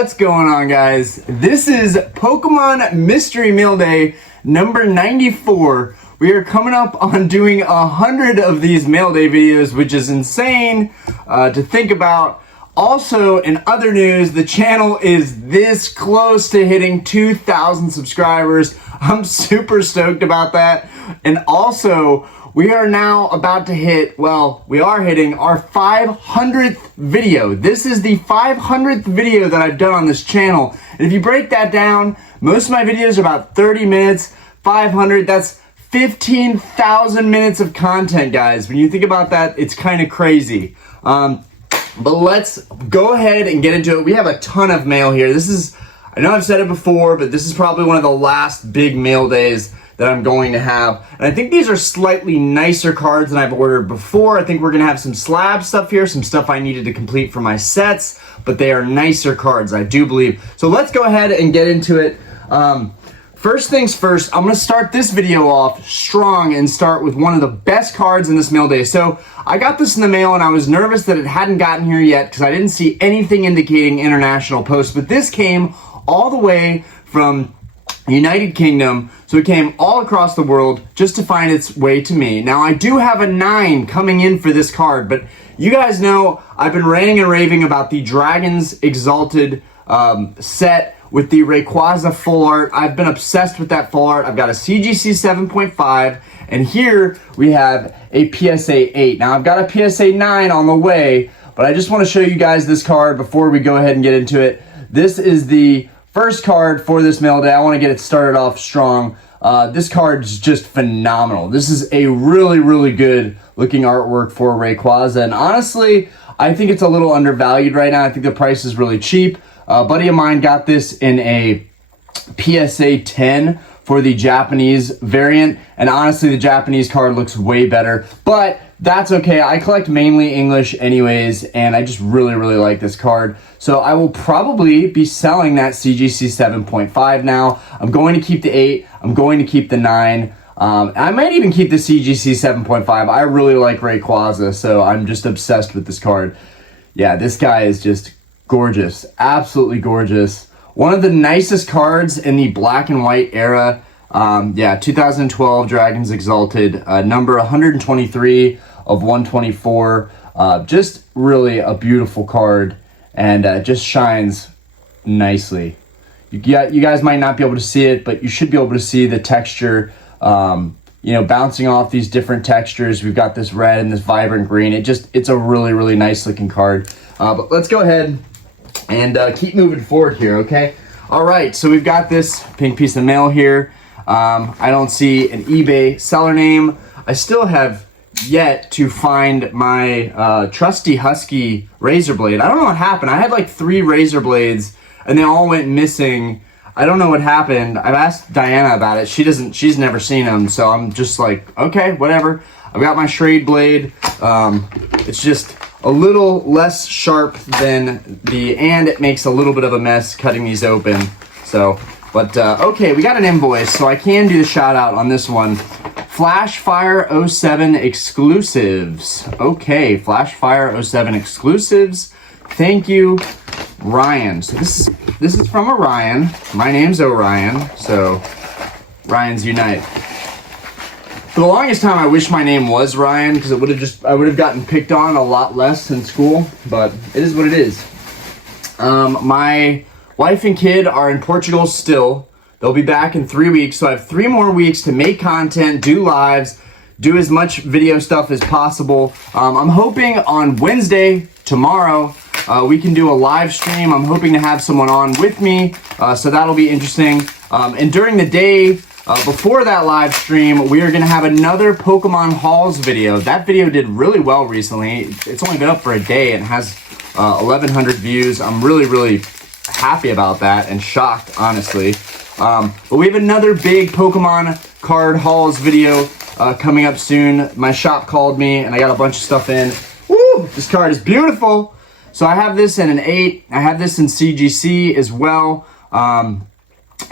What's going on, guys? This is Pokemon Mystery Mail Day number 94. We are coming up on doing 100 of these Mail Day videos, which is insane to think about. Also, in other news, the channel is this close to hitting 2,000 subscribers. I'm super stoked about that. And also, we are now about to hit, well, we are hitting our 500th video. This is the 500th video that I've done on this channel. And if you break that down, most of my videos are about 30 minutes. 500, that's 15,000 minutes of content, guys. When you think about that, it's kind of crazy. But let's go ahead and get into it. We have a ton of mail here. This is, I know I've said it before, but this is probably one of the last big mail days that I'm going to have. And I think these are slightly nicer cards than I've ordered before. I think we're gonna have some slab stuff here, some stuff I needed to complete for my sets, but they are nicer cards, I do believe. So let's go ahead and get into it. First things first, I'm gonna start this video off strong and start with one of the best cards in this mail day. So I got this in the mail and I was nervous that it hadn't gotten here yet because I didn't see anything indicating international post, but this came all the way from United Kingdom, so it came all across the world just to find its way to me. Now, I do have a 9 coming in for this card, but you guys know I've been ranting and raving about the Dragons Exalted set with the Rayquaza full art. I've been obsessed with that full art. I've got a CGC 7.5, and here we have a PSA 8. Now, I've got a PSA 9 on the way, but I just want to show you guys this card before we go ahead and get into it. This is the first card for this mail day. I want to get it started off strong. This card is just phenomenal. This is a really, really good looking artwork for Rayquaza. And honestly, I think it's a little undervalued right now. I think the price is really cheap. A buddy of mine got this in a PSA 10 for the Japanese variant. And honestly, the Japanese card looks way better. But that's okay. I collect mainly English anyways, and I just really, really like this card. So I will probably be selling that CGC 7.5 now. I'm going to keep the 8. I'm going to keep the 9. I might even keep the CGC 7.5. I really like Rayquaza, so I'm just obsessed with this card. Yeah, this guy is just gorgeous. Absolutely gorgeous. One of the nicest cards in the black and white era. Yeah, 2012 Dragons Exalted, number 123 of 124. Just really a beautiful card, and just shines nicely. You guys might not be able to see it, but you should be able to see the texture, you know, bouncing off these different textures. We've got this red and this vibrant green. It's a really, really nice looking card. But let's go ahead and keep moving forward here, okay? All right, so we've got this pink piece of mail here. I don't see an eBay seller name. I still have yet to find my trusty Husky razor blade. I don't know what happened. I had like 3 razor blades and they all went missing. I don't know what happened. I've asked Diana about it. She's never seen them, so I'm just like, okay, whatever. I've got my Shrade blade. It's just a little less sharp than and it makes a little bit of a mess cutting these open. So, but okay, we got an invoice, so I can do the shout out on this one. Flashfire 07 exclusives. Okay, Flashfire 07 exclusives. Thank you, Ryan. So this is from Orion. My name's Orion, so Ryan's Unite. For the longest time, I wish my name was Ryan because I would have gotten picked on a lot less in school. But it is what it is. My wife and kid are in Portugal still. They'll be back in 3 weeks, so I have 3 more weeks to make content, do lives, do as much video stuff as possible. I'm hoping on Wednesday, tomorrow, we can do a live stream. I'm hoping to have someone on with me, so that'll be interesting. And during the day, before that live stream, we are going to have another Pokemon hauls video. That video did really well recently. It's only been up for a day and has 1,100 views. I'm really, really happy about that and shocked, honestly. But we have another big Pokemon card hauls video coming up soon. My shop called me and I got a bunch of stuff in. Woo! This card is beautiful. So I have this in an 8. I have this in CGC as well.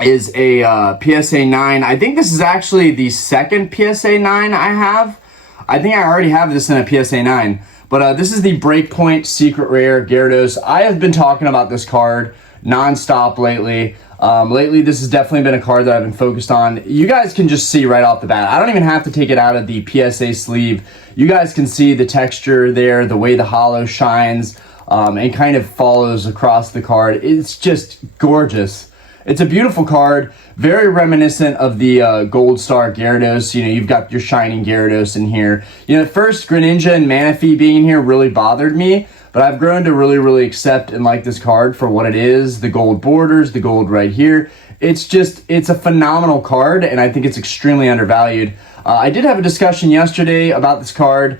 Is a PSA 9. I think this is actually the second PSA 9 I have. I think I already have this in a PSA 9. But this is the Breakpoint Secret Rare Gyarados. I have been talking about this card non-stop lately. Lately, this has definitely been a card that I've been focused on. You guys can just see right off the bat. I don't even have to take it out of the PSA sleeve. You guys can see the texture there, the way the holo shines, and kind of follows across the card. It's just gorgeous. It's a beautiful card, very reminiscent of the Gold Star Gyarados. You know, you've got your shining Gyarados in here. You know, at first, Greninja and Manaphy being in here really bothered me, but I've grown to really accept and like this card for what it is. The gold borders, the gold right here. It's a phenomenal card, and I think it's extremely undervalued. I did have a discussion yesterday about this card.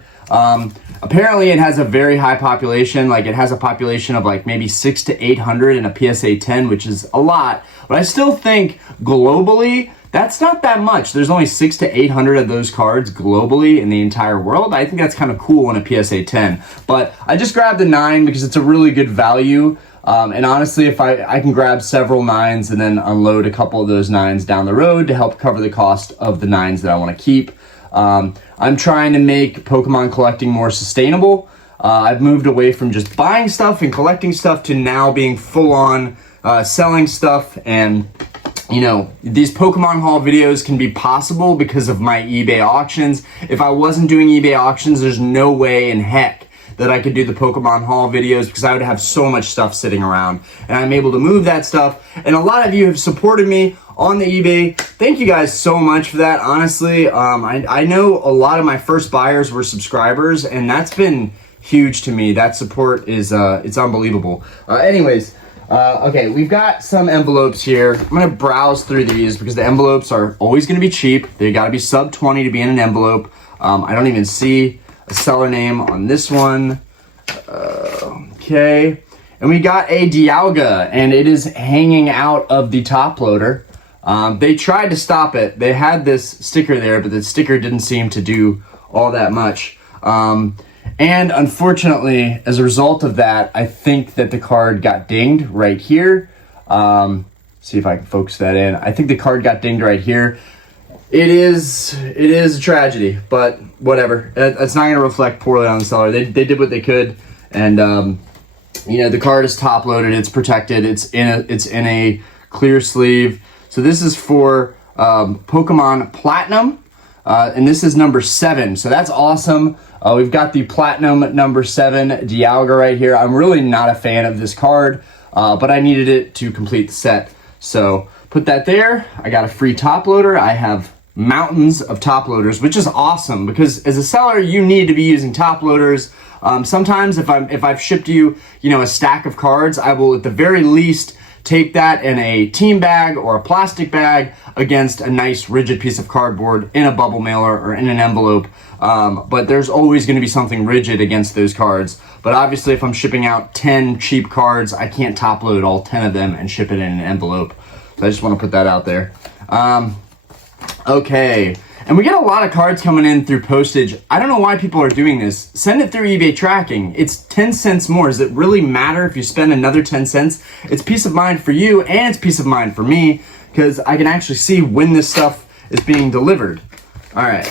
Apparently it has a very high population. Like, it has a population of like maybe 600 to 800 in a PSA 10, which is a lot. But I still think globally, that's not that much. There's only 600 to 800 of those cards globally in the entire world. I think that's kind of cool in a PSA 10. But I just grabbed the 9 because it's a really good value. And honestly, if I can grab several 9s and then unload a couple of those 9s down the road to help cover the cost of the 9s that I want to keep. I'm trying to make Pokemon collecting more sustainable. I've moved away from just buying stuff and collecting stuff to now being full on selling stuff. And, you know, these Pokemon haul videos can be possible because of my eBay auctions. If I wasn't doing eBay auctions, there's no way in heck that I could do the Pokemon haul videos because I would have so much stuff sitting around, and I'm able to move that stuff. And a lot of you have supported me on the eBay. Thank you guys so much for that. Honestly, I know a lot of my first buyers were subscribers, and that's been huge to me. That support is it's unbelievable. Anyways, okay, we've got some envelopes here. I'm gonna browse through these because the envelopes are always gonna be cheap. They gotta be sub 20 to be in an envelope. I don't even see a seller name on this one. Okay, and we got a Dialga, and it is hanging out of the top loader. They tried to stop it. They had this sticker there, but the sticker didn't seem to do all that much. And unfortunately, as a result of that, I think that the card got dinged right here. See if I can focus that in. I think the card got dinged right here. It is a tragedy, but whatever. It's not going to reflect poorly on the seller. They did what they could, and you know, the card is top loaded. It's protected. It's in a clear sleeve. So this is for Pokemon Platinum, and this is number 7. So that's awesome. We've got the Platinum number 7 Dialga right here. I'm really not a fan of this card, but I needed it to complete the set. So put that there. I got a free top loader. I have mountains of top loaders, which is awesome because as a seller, you need to be using top loaders. Sometimes if I've shipped you, you know, a stack of cards, I will at the very least take that in a team bag or a plastic bag against a nice rigid piece of cardboard in a bubble mailer or in an envelope. But there's always going to be something rigid against those cards. But obviously if I'm shipping out 10 cheap cards, I can't top load all 10 of them and ship it in an envelope. So I just want to put that out there. Okay, and we get a lot of cards coming in through postage. I don't know why people are doing this. Send it through eBay tracking. It's 10 cents more. Does it really matter if you spend another 10 cents? It's peace of mind for you, and it's peace of mind for me, because I can actually see when this stuff is being delivered. All right.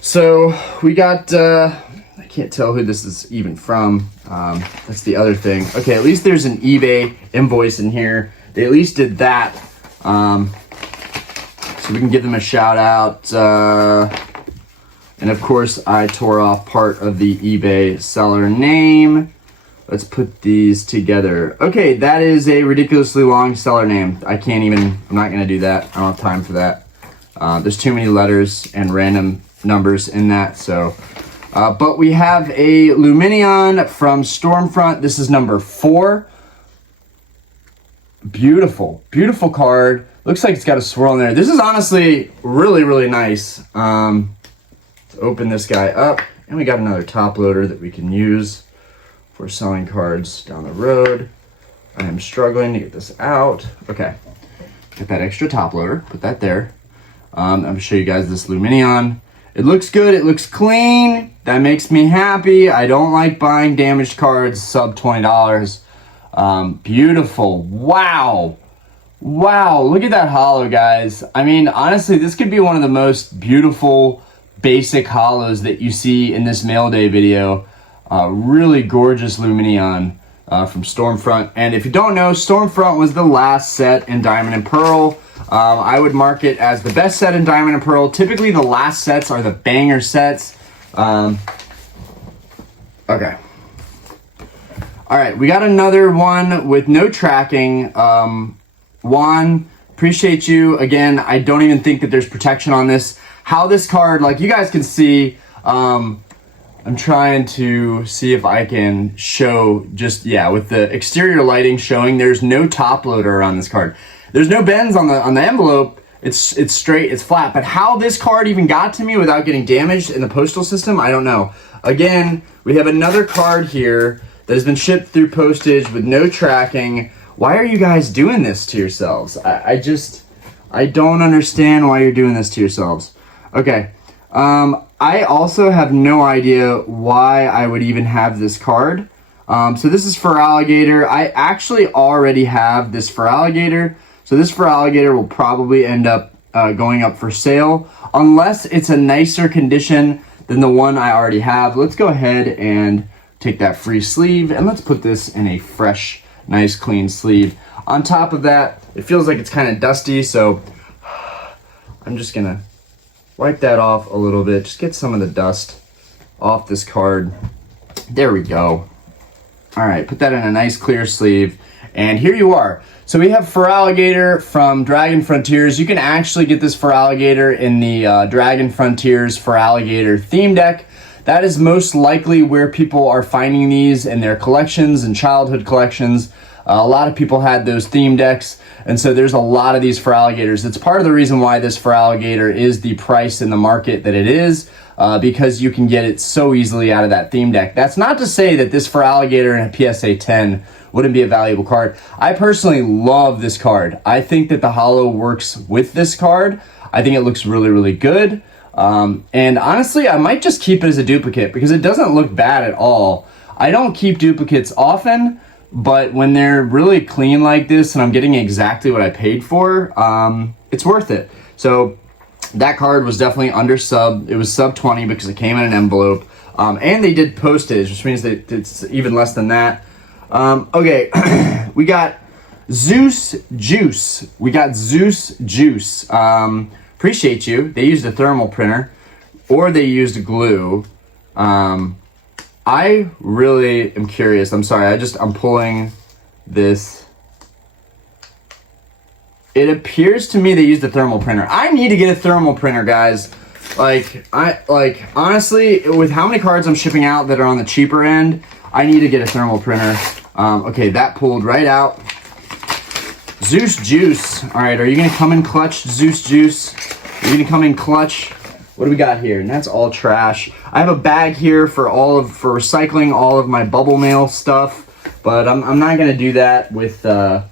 So we got, I can't tell who this is even from. That's the other thing. Okay, at least there's an eBay invoice in here. They at least did that. So we can give them a shout out. And of course, I tore off part of the eBay seller name. Let's put these together. Okay, that is a ridiculously long seller name. I'm not gonna do that. I don't have time for that. There's too many letters and random numbers in that, so. But we have a Lumineon from Stormfront. This is number 4. Beautiful, beautiful card. Looks like it's got a swirl in there. This is honestly really nice. Let's open this guy up. And we got another top loader that we can use for selling cards down the road. I am struggling to get this out. Okay, get that extra top loader, put that there. I'm gonna show you guys this Lumineon. It looks good, it looks clean. That makes me happy. I don't like buying damaged cards sub $20. Beautiful. Wow, look at that holo, guys. I mean, honestly, this could be one of the most beautiful basic holos that you see in this mail day video. Really gorgeous Lumineon. from Stormfront. And if you don't know, Stormfront was the last set in Diamond and Pearl. I would mark it as the best set in Diamond and Pearl. Typically, the last sets are the banger sets. Okay. All right, we got another one with no tracking. Juan, appreciate you. Again, I don't even think that there's protection on this. How this card, like you guys can see, I'm trying to see if I can show just, yeah, with the exterior lighting showing, there's no top loader on this card. There's no bends on the envelope. It's straight, it's flat. But how this card even got to me without getting damaged in the postal system, I don't know. Again, we have another card here that has been shipped through postage with no tracking. Why are you guys doing this to yourselves? I don't understand why you're doing this to yourselves. Okay. I also have no idea why I would even have this card. So this is for Alligator. I actually already have this for Alligator. So this for Alligator will probably end up going up for sale unless it's a nicer condition than the one I already have. Let's go ahead and take that free sleeve and let's put this in a fresh, nice, clean sleeve. On top of that, it feels like it's kind of dusty, so I'm just gonna wipe that off a little bit. Just get some of the dust off this card. There we go. All right, put that in a nice clear sleeve. And here you are. So we have Feraligatr from Dragon Frontiers. You can actually get this Feraligatr in the Dragon Frontiers Feraligatr theme deck. That is most likely where people are finding these in their collections and childhood collections. A lot of people had those theme decks, and so there's a lot of these Feraligatrs. It's part of the reason why this Feraligatr is the price in the market that it is, because you can get it so easily out of that theme deck. That's not to say that this Feraligatr in a PSA 10 wouldn't be a valuable card. I personally love this card. I think that the holo works with this card. I think it looks really, really good. And honestly, I might just keep it as a duplicate because it doesn't look bad at all. I don't keep duplicates often, but when they're really clean like this and I'm getting exactly what I paid for, it's worth it. So that card was definitely under sub. It was sub 20 because it came in an envelope. And they did postage, which means that it's even less than that. Okay, we got Zeus Juice. Appreciate you. They used a thermal printer or they used glue. I really am curious. I'm sorry. I'm pulling this. It appears to me they used a thermal printer. I need to get a thermal printer, guys. Honestly, with how many cards I'm shipping out that are on the cheaper end, I need to get a thermal printer. Okay, that pulled right out. Zeus Juice. All right, are you gonna come in clutch, Zeus Juice? Are you gonna come in clutch? What do we got here? And that's all trash. I have a bag here for recycling all of my bubble mail stuff, but I'm not gonna do that with with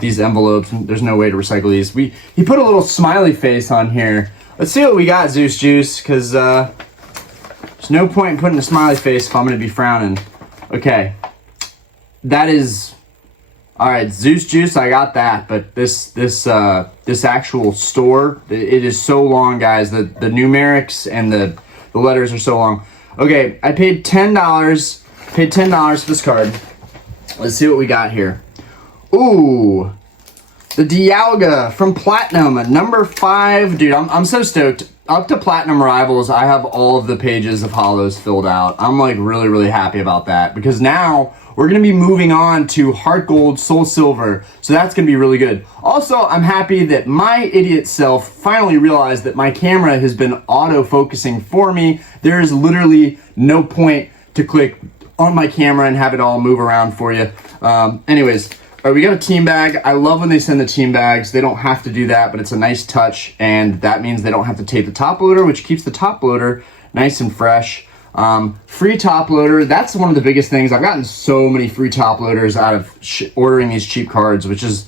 these envelopes. There's no way to recycle these. He put a little smiley face on here. Let's see what we got, Zeus Juice, because there's no point in putting a smiley face if I'm gonna be frowning. Okay, that is. All right, Zeus Juice, I got that, but this actual store, it is so long, guys. The numerics and the letters are so long. Okay, I paid $10. Paid $10 for this card. Let's see what we got here. Ooh, the Dialga from Platinum, number 5. Dude, I'm so stoked. Up to Platinum Rivals, I have all of the pages of holos filled out. I'm like really, really happy about that because now we're going to be moving on to Heart Gold, Soul Silver, so that's going to be really good. Also, I'm happy that my idiot self finally realized that my camera has been auto-focusing for me. There is literally no point to click on my camera and have it all move around for you. Anyways, all right, we got a team bag. I love when they send the team bags. They don't have to do that, but it's a nice touch, and that means they don't have to tape the top loader, which keeps the top loader nice and fresh. Free top loader, that's one of the biggest things. I've gotten so many free top loaders out of ordering these cheap cards, which is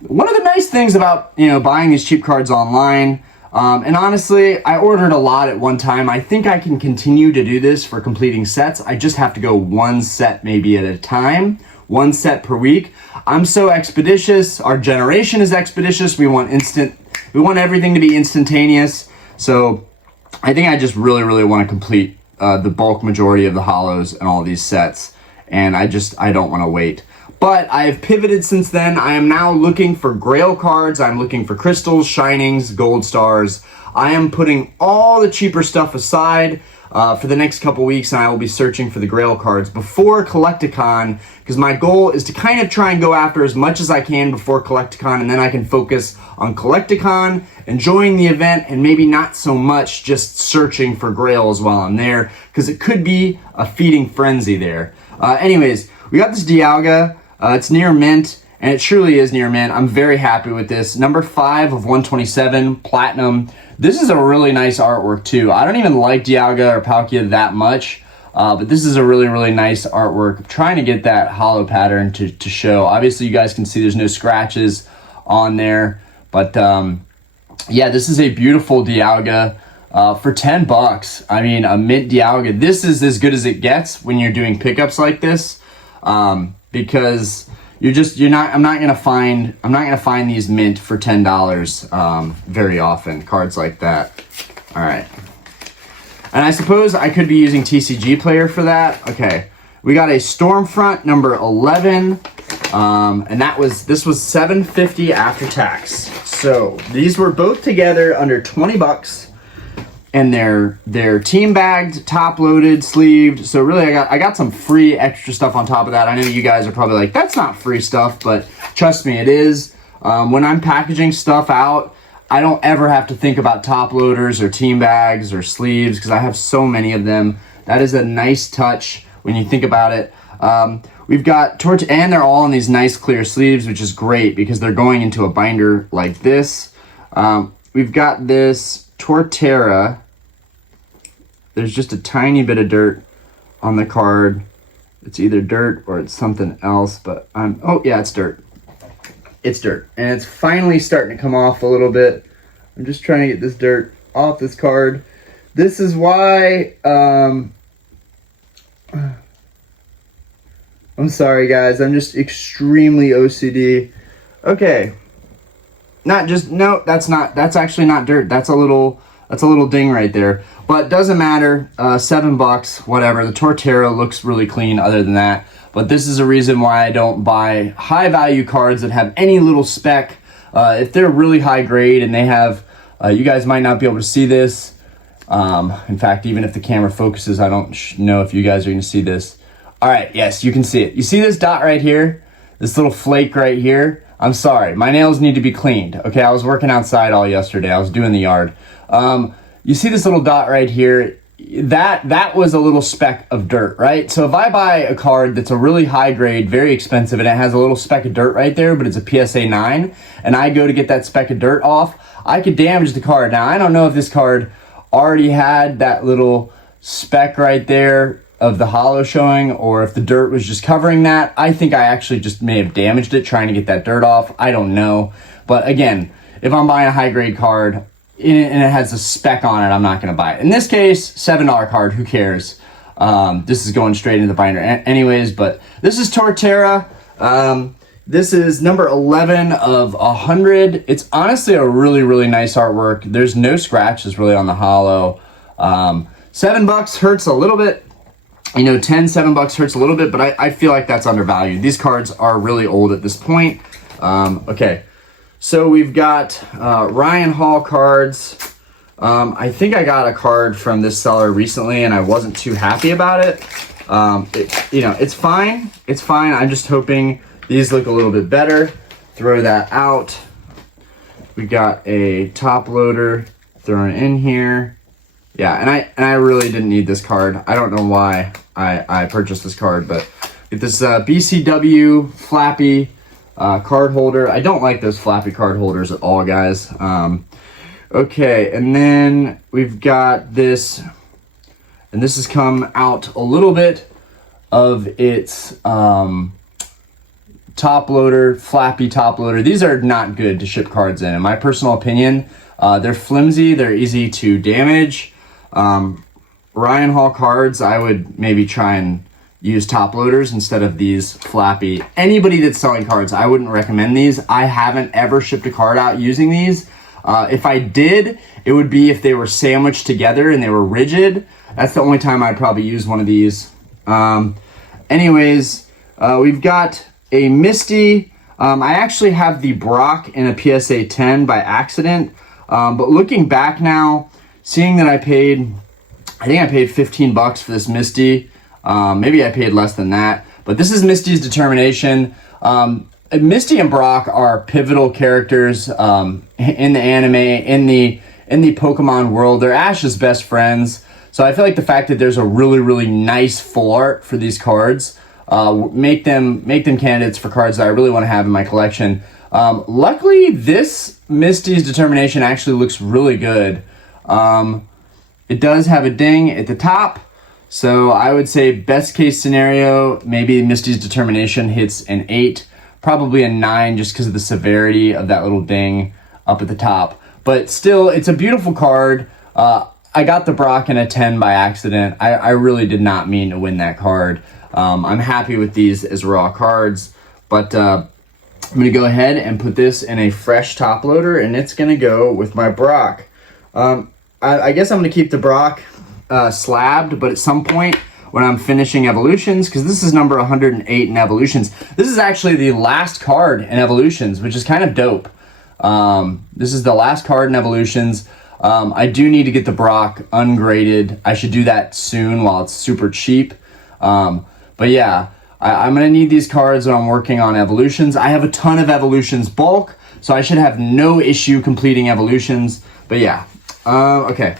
one of the nice things about, buying these cheap cards online. And honestly, I ordered a lot at one time. I think I can continue to do this for completing sets. I just have to go one set maybe at a time, one set per week. I'm so expeditious. Our generation is expeditious. We want everything to be instantaneous. So I think I just really, really want to complete the bulk majority of the holos and all these sets, and I don't want to wait. But I have pivoted since then. I am now looking for Grail cards. I'm looking for crystals, shinings, gold stars. I am putting all the cheaper stuff aside for the next couple weeks, and I will be searching for the Grail cards before Collecticon, because my goal is to kind of try and go after as much as I can before Collecticon, and then I can focus on Collecticon, enjoying the event, and maybe not so much just searching for Grails while I'm there, because it could be a feeding frenzy there. Anyways, we got this Dialga. It's near mint, and it truly is near mint. I'm very happy with this. Number 5 of 127, platinum. This is a really nice artwork too. I don't even like Dialga or Palkia that much, but this is a really, really nice artwork. I'm trying to get that holo pattern to show. Obviously, you guys can see there's no scratches on there, but yeah, this is a beautiful Dialga for 10 bucks. I mean, a mint Dialga. This is as good as it gets when you're doing pickups like this, because I'm not gonna find these mint for $10 very often, cards like that. All right, and I suppose I could be using TCG Player for that. Okay, we got a Stormfront number 11, and this was $7.50 after tax. So these were both together under 20 bucks. And they're team bagged, top loaded, sleeved. So really, I got some free extra stuff on top of that. I know you guys are probably like, that's not free stuff, but trust me, it is. When I'm packaging stuff out, I don't ever have to think about top loaders or team bags or sleeves, because I have so many of them. That is a nice touch when you think about it. We've got and they're all in these nice clear sleeves, which is great because they're going into a binder like this. We've got this Torterra. There's just a tiny bit of dirt on the card. It's either dirt or it's something else, but oh yeah, it's dirt. It's dirt, and it's finally starting to come off a little bit. I'm just trying to get this dirt off this card. This is why, I'm sorry guys, I'm just extremely OCD. Okay, that's actually not dirt. That's a little ding right there. But doesn't matter, $7, whatever. The Torterra looks really clean other than that. But this is a reason why I don't buy high value cards that have any little speck. If they're really high grade and they have, you guys might not be able to see this. In fact, even if the camera focuses, I don't know if you guys are gonna see this. All right, yes, you can see it. You see this dot right here? This little flake right here? I'm sorry, my nails need to be cleaned. Okay, I was working outside all yesterday. I was doing the yard. You see this little dot right here? That was a little speck of dirt, right? So if I buy a card that's a really high grade, very expensive, and it has a little speck of dirt right there, but it's a PSA 9, and I go to get that speck of dirt off, I could damage the card. Now, I don't know if this card already had that little speck right there of the holo showing, or if the dirt was just covering that. I think I actually just may have damaged it trying to get that dirt off. I don't know. But again, if I'm buying a high grade card, and it has a speck on it, I'm not going to buy it. In this case, $7 card, who cares? This is going straight into the binder anyways, but this is Torterra. This is number 11 of 100. It's honestly a really, really nice artwork. There's no scratches really on the holo. $7 hurts a little bit. You know, $7 hurts a little bit, but I feel like that's undervalued. These cards are really old at this point. Okay. So we've got Ryan Hall cards. I think I got a card from this seller recently, and I wasn't too happy about it. It's fine. It's fine. I'm just hoping these look a little bit better. Throw that out. We got a top loader thrown in here. Yeah, and I really didn't need this card. I don't know why I purchased this card, but get this BCW Flappy card holder. I don't like those flappy card holders at all, guys. Okay, and then we've got this, and this has come out a little bit of its top loader, flappy top loader. These are not good to ship cards in my personal opinion. They're flimsy, they're easy to damage. Ryan Hall cards, I would maybe try and use top loaders instead of these flappy. Anybody that's selling cards, I wouldn't recommend these. I haven't ever shipped a card out using these. If I did, it would be if they were sandwiched together and they were rigid. That's the only time I'd probably use one of these. Anyways, we've got a Misty. I actually have the Brock in a PSA 10 by accident. But looking back now, seeing that I think I paid 15 bucks for this Misty. Maybe I paid less than that. But this is Misty's Determination. Misty and Brock are pivotal characters in the anime, in the Pokemon world. They're Ash's best friends. So I feel like the fact that there's a really, really nice full art for these cards make them candidates for cards that I really want to have in my collection. Luckily, this Misty's Determination actually looks really good. It does have a ding at the top. So I would say best case scenario, maybe Misty's Determination hits an 8, probably a 9 just because of the severity of that little ding up at the top. But still, it's a beautiful card. I got the Brock in a 10 by accident. I really did not mean to win that card. I'm happy with these as raw cards, but I'm going to go ahead and put this in a fresh top loader, and it's going to go with my Brock. I guess I'm going to keep the Brock slabbed, but at some point when I'm finishing Evolutions, because this is number 108 in Evolutions, this is actually the last card in Evolutions, which is kind of dope. This is the last card in Evolutions. I do need to get the Brock ungraded. I should do that soon while it's super cheap. But yeah, I'm going to need these cards when I'm working on Evolutions. I have a ton of Evolutions bulk, so I should have no issue completing Evolutions. But yeah, okay.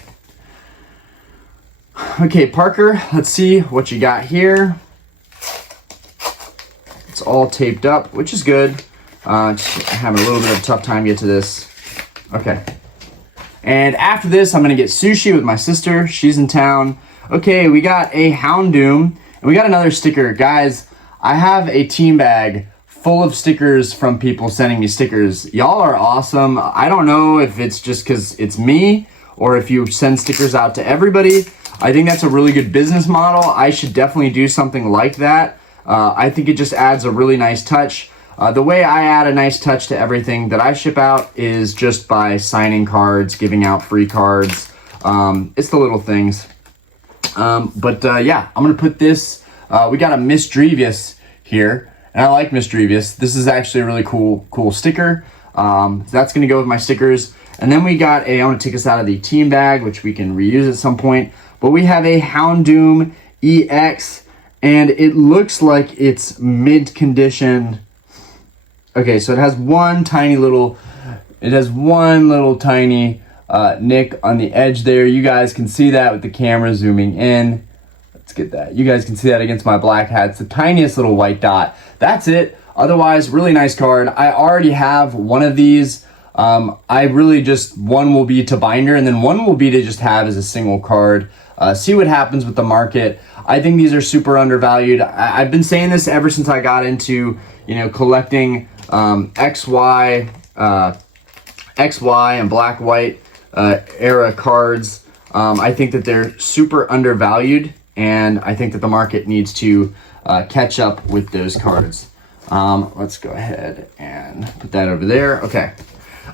Okay, Parker, let's see what you got here. It's all taped up, which is good. Just having a little bit of a tough time to get to this. Okay. And after this, I'm going to get sushi with my sister. She's in town. Okay, we got a Houndoom, and we got another sticker. Guys, I have a team bag full of stickers from people sending me stickers. Y'all are awesome. I don't know if it's just because it's me or if you send stickers out to everybody. I think that's a really good business model. I should definitely do something like that. I think it just adds a really nice touch. The way I add a nice touch to everything that I ship out is just by signing cards, giving out free cards. It's the little things. Yeah, I'm going to put this, we got a Misdrevious here, and I like Misdrevious. This is actually a really cool sticker. That's going to go with my stickers. And then we got I'm going to take us out of the team bag, which we can reuse at some point. But we have a Houndoom EX, and it looks like it's mid condition. Okay, so it has one little tiny nick on the edge there. You guys can see that with the camera zooming in. Let's get that. You guys can see that against my black hat. It's the tiniest little white dot. That's it. Otherwise, really nice card. I already have one of these. I really just, one will be to binder, and then one will be to just have as a single card. See what happens with the market. I think these are super undervalued. I've been saying this ever since I got into, collecting XY and black white era cards. I think that they're super undervalued, and I think that the market needs to catch up with those cards. Let's go ahead and put that over there. Okay.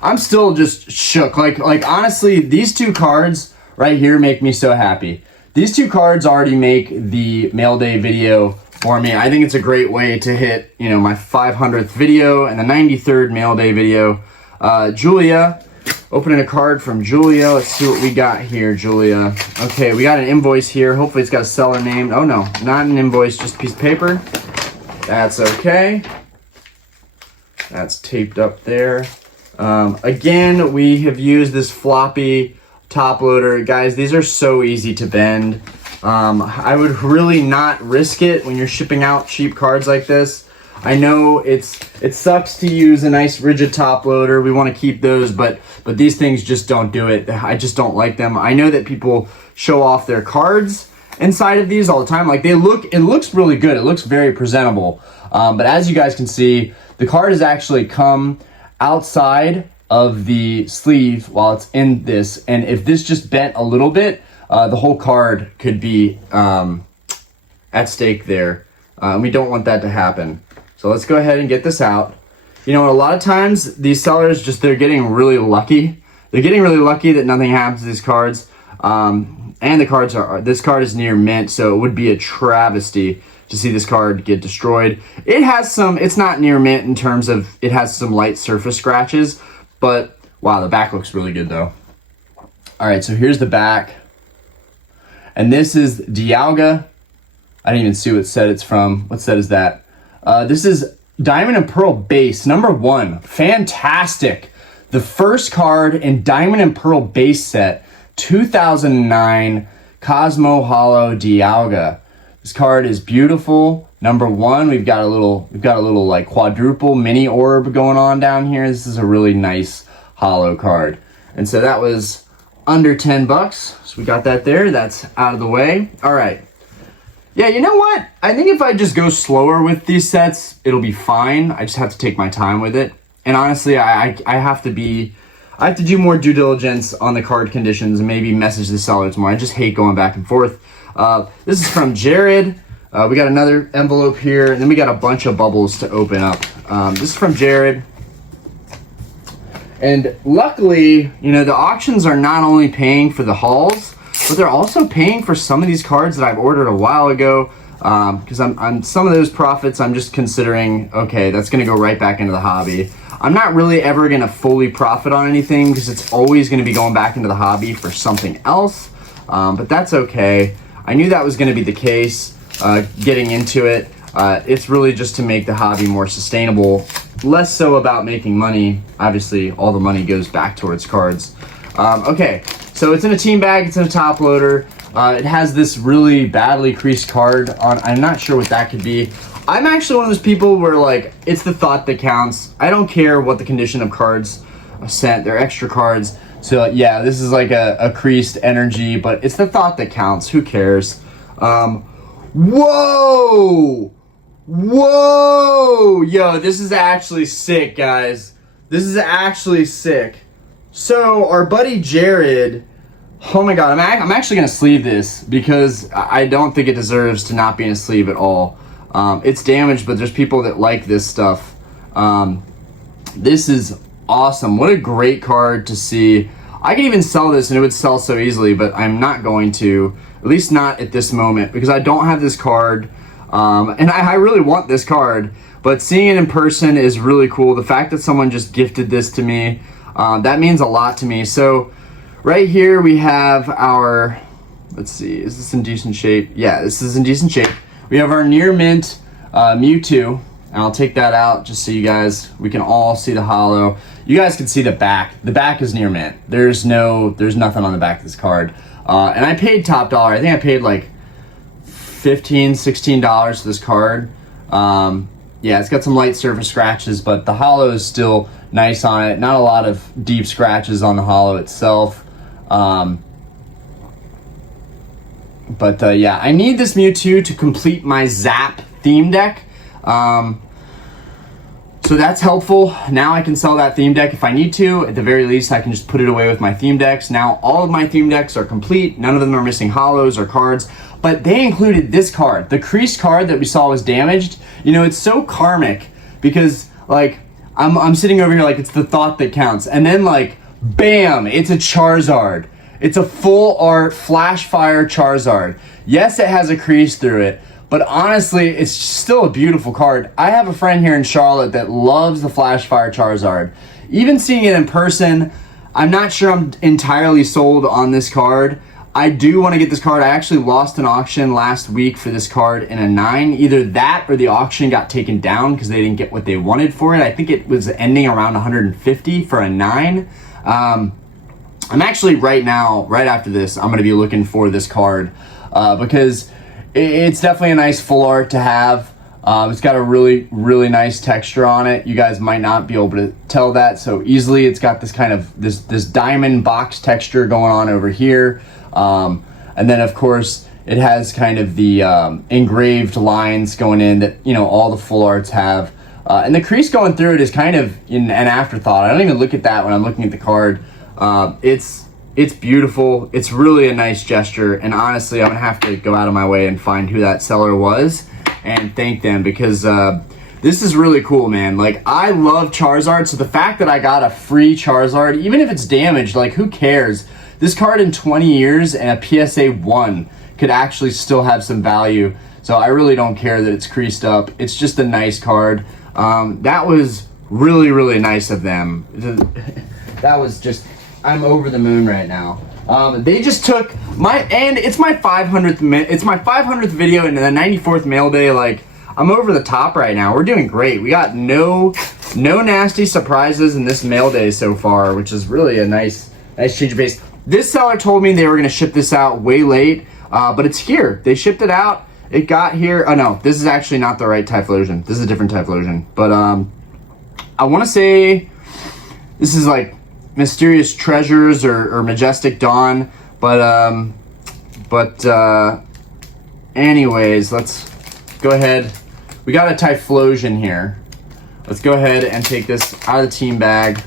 I'm still just shook. Like honestly, these two cards right here make me so happy. These two cards already make the mail day video for me. I think it's a great way to hit, my 500th video and the 93rd mail day video. Julia, opening a card from Julia. Let's see what we got here, Julia. Okay, we got an invoice here. Hopefully it's got a seller name. Oh no, not an invoice, just a piece of paper. That's okay. That's taped up there. Again, we have used this floppy top loader. Guys, these are so easy to bend. I would really not risk it when you're shipping out cheap cards like this. I know it sucks to use a nice rigid top loader. We want to keep those, but these things just don't do it. I just don't like them. I know that people show off their cards inside of these all the time. Like it looks really good. It looks very presentable. But as you guys can see, the card has actually come outside of the sleeve while it's in this, and if this just bent a little bit, the whole card could be at stake there. We don't want that to happen. So let's go ahead and get this out. A lot of times these sellers they're getting really lucky. They're getting really lucky that nothing happens to these cards. And the cards this card is near mint, so it would be a travesty to see this card get destroyed. It has some, it's not near mint in terms of, it has some light surface scratches, but wow, the back looks really good though. All right, so here's the back. And this is Dialga. I didn't even see what set it's from. What set is that? This is Diamond and Pearl base, number 1. Fantastic. The first card in Diamond and Pearl base set, 2009 Cosmo Holo Dialga. This card is beautiful. Number 1, we've got a little like quadruple mini orb going on down here. This is a really nice holo card. And so that was under 10 bucks. So we got that there. That's out of the way. All right. Yeah, you know what? I think if I just go slower with these sets, it'll be fine. I just have to take my time with it. And honestly, I have to do more due diligence on the card conditions and maybe message the sellers more. I just hate going back and forth. This is from Jared. We got another envelope here, and then we got a bunch of bubbles to open up. This is from Jared. And luckily, you know, the auctions are not only paying for the hauls, but they're also paying for some of these cards that I've ordered a while ago. Because I'm some of those profits, I'm just considering, okay, that's going to go right back into the hobby. I'm not really ever going to fully profit on anything because it's always going to be going back into the hobby for something else. But that's okay. I knew that was going to be the case getting into it. It's really just to make the hobby more sustainable, less so about making money. Obviously, all the money goes back towards cards. Okay, so it's in a team bag, it's in a top loader. It has this really badly creased card on. I'm not sure what that could be. I'm actually one of those people where, like, it's the thought that counts. I don't care what the condition of cards are sent. They're extra cards. So, yeah, this is like a creased energy, but it's the thought that counts. Who cares? Whoa! Whoa! Yo, this is actually sick, guys. This is actually sick. So, our buddy Jared... Oh my god, I'm actually going to sleeve this because I don't think it deserves to not be in a sleeve at all. It's damaged, but there's people that like this stuff. This is awesome. What a great card to see. I could even sell this and it would sell so easily, but I'm not going to. At least not at this moment because I don't have this card. And I really want this card, but seeing it in person is really cool. The fact that someone just gifted this to me, that means a lot to me. So... right here we have our, let's see, is this in decent shape? Yeah, this is in decent shape. We have our near mint Mewtwo, and I'll take that out just so you guys, we can all see the holo. You guys can see the back. The back is near mint. There's nothing on the back of this card. And I paid top dollar. I think I paid like $15, $16 for this card. Yeah, it's got some light surface scratches, but the holo is still nice on it. Not a lot of deep scratches on the holo itself. Yeah, I need this Mewtwo to complete my Zap theme deck. So that's helpful. Now I can sell that theme deck if I need to. At the very least, I can just put it away with my theme decks. Now all of my theme decks are complete. None of them are missing holos or cards, but they included this card. The creased card that we saw was damaged. You know, it's so karmic because, like, I'm sitting over here like it's the thought that counts. And then, like, bam, it's a Charizard. It's a full art flash fire Charizard. Yes, it has a crease through it, but honestly, it's still a beautiful card. I have a friend here in Charlotte that loves the flash fire Charizard. Even seeing it in person, I'm not sure I'm entirely sold on this card. I do want to get this card. I actually lost an auction last week for this card in a 9. Either that or the auction got taken down because they didn't get what they wanted for it. I think it was ending around 150 for a 9. I'm actually right now, right after this, I'm going to be looking for this card because it's definitely a nice full art to have. It's got a really, really nice texture on it. You guys might not be able to tell that so easily. It's got this kind of, this diamond box texture going on over here. And then of course it has kind of the engraved lines going in that, you know, all the full arts have. And the crease going through it is kind of an afterthought. I don't even look at that when I'm looking at the card. It's beautiful. It's really a nice gesture. And honestly, I'm gonna have to go out of my way and find who that seller was and thank them because this is really cool, man. Like, I love Charizard, so the fact that I got a free Charizard, even if it's damaged, like, who cares? this card in 20 years and a PSA 1 could actually still have some value. So I really don't care that it's creased up. It's just a nice card. That was really, really nice of them. That was just, I'm over the moon right now. They just took and it's my 500th video into the 94th mail day. Like, I'm over the top right now. We're doing great. We got no nasty surprises in this mail day so far, which is really a nice change of pace. This seller told me they were going to ship this out way late, but it's here. They shipped it out. It got here. Oh no, this is actually not the right Typhlosion. This is a different Typhlosion. But I want to say this is like Mysterious Treasures or Majestic Dawn. But anyways, let's go ahead. We got a Typhlosion here. Let's go ahead and take this out of the team bag.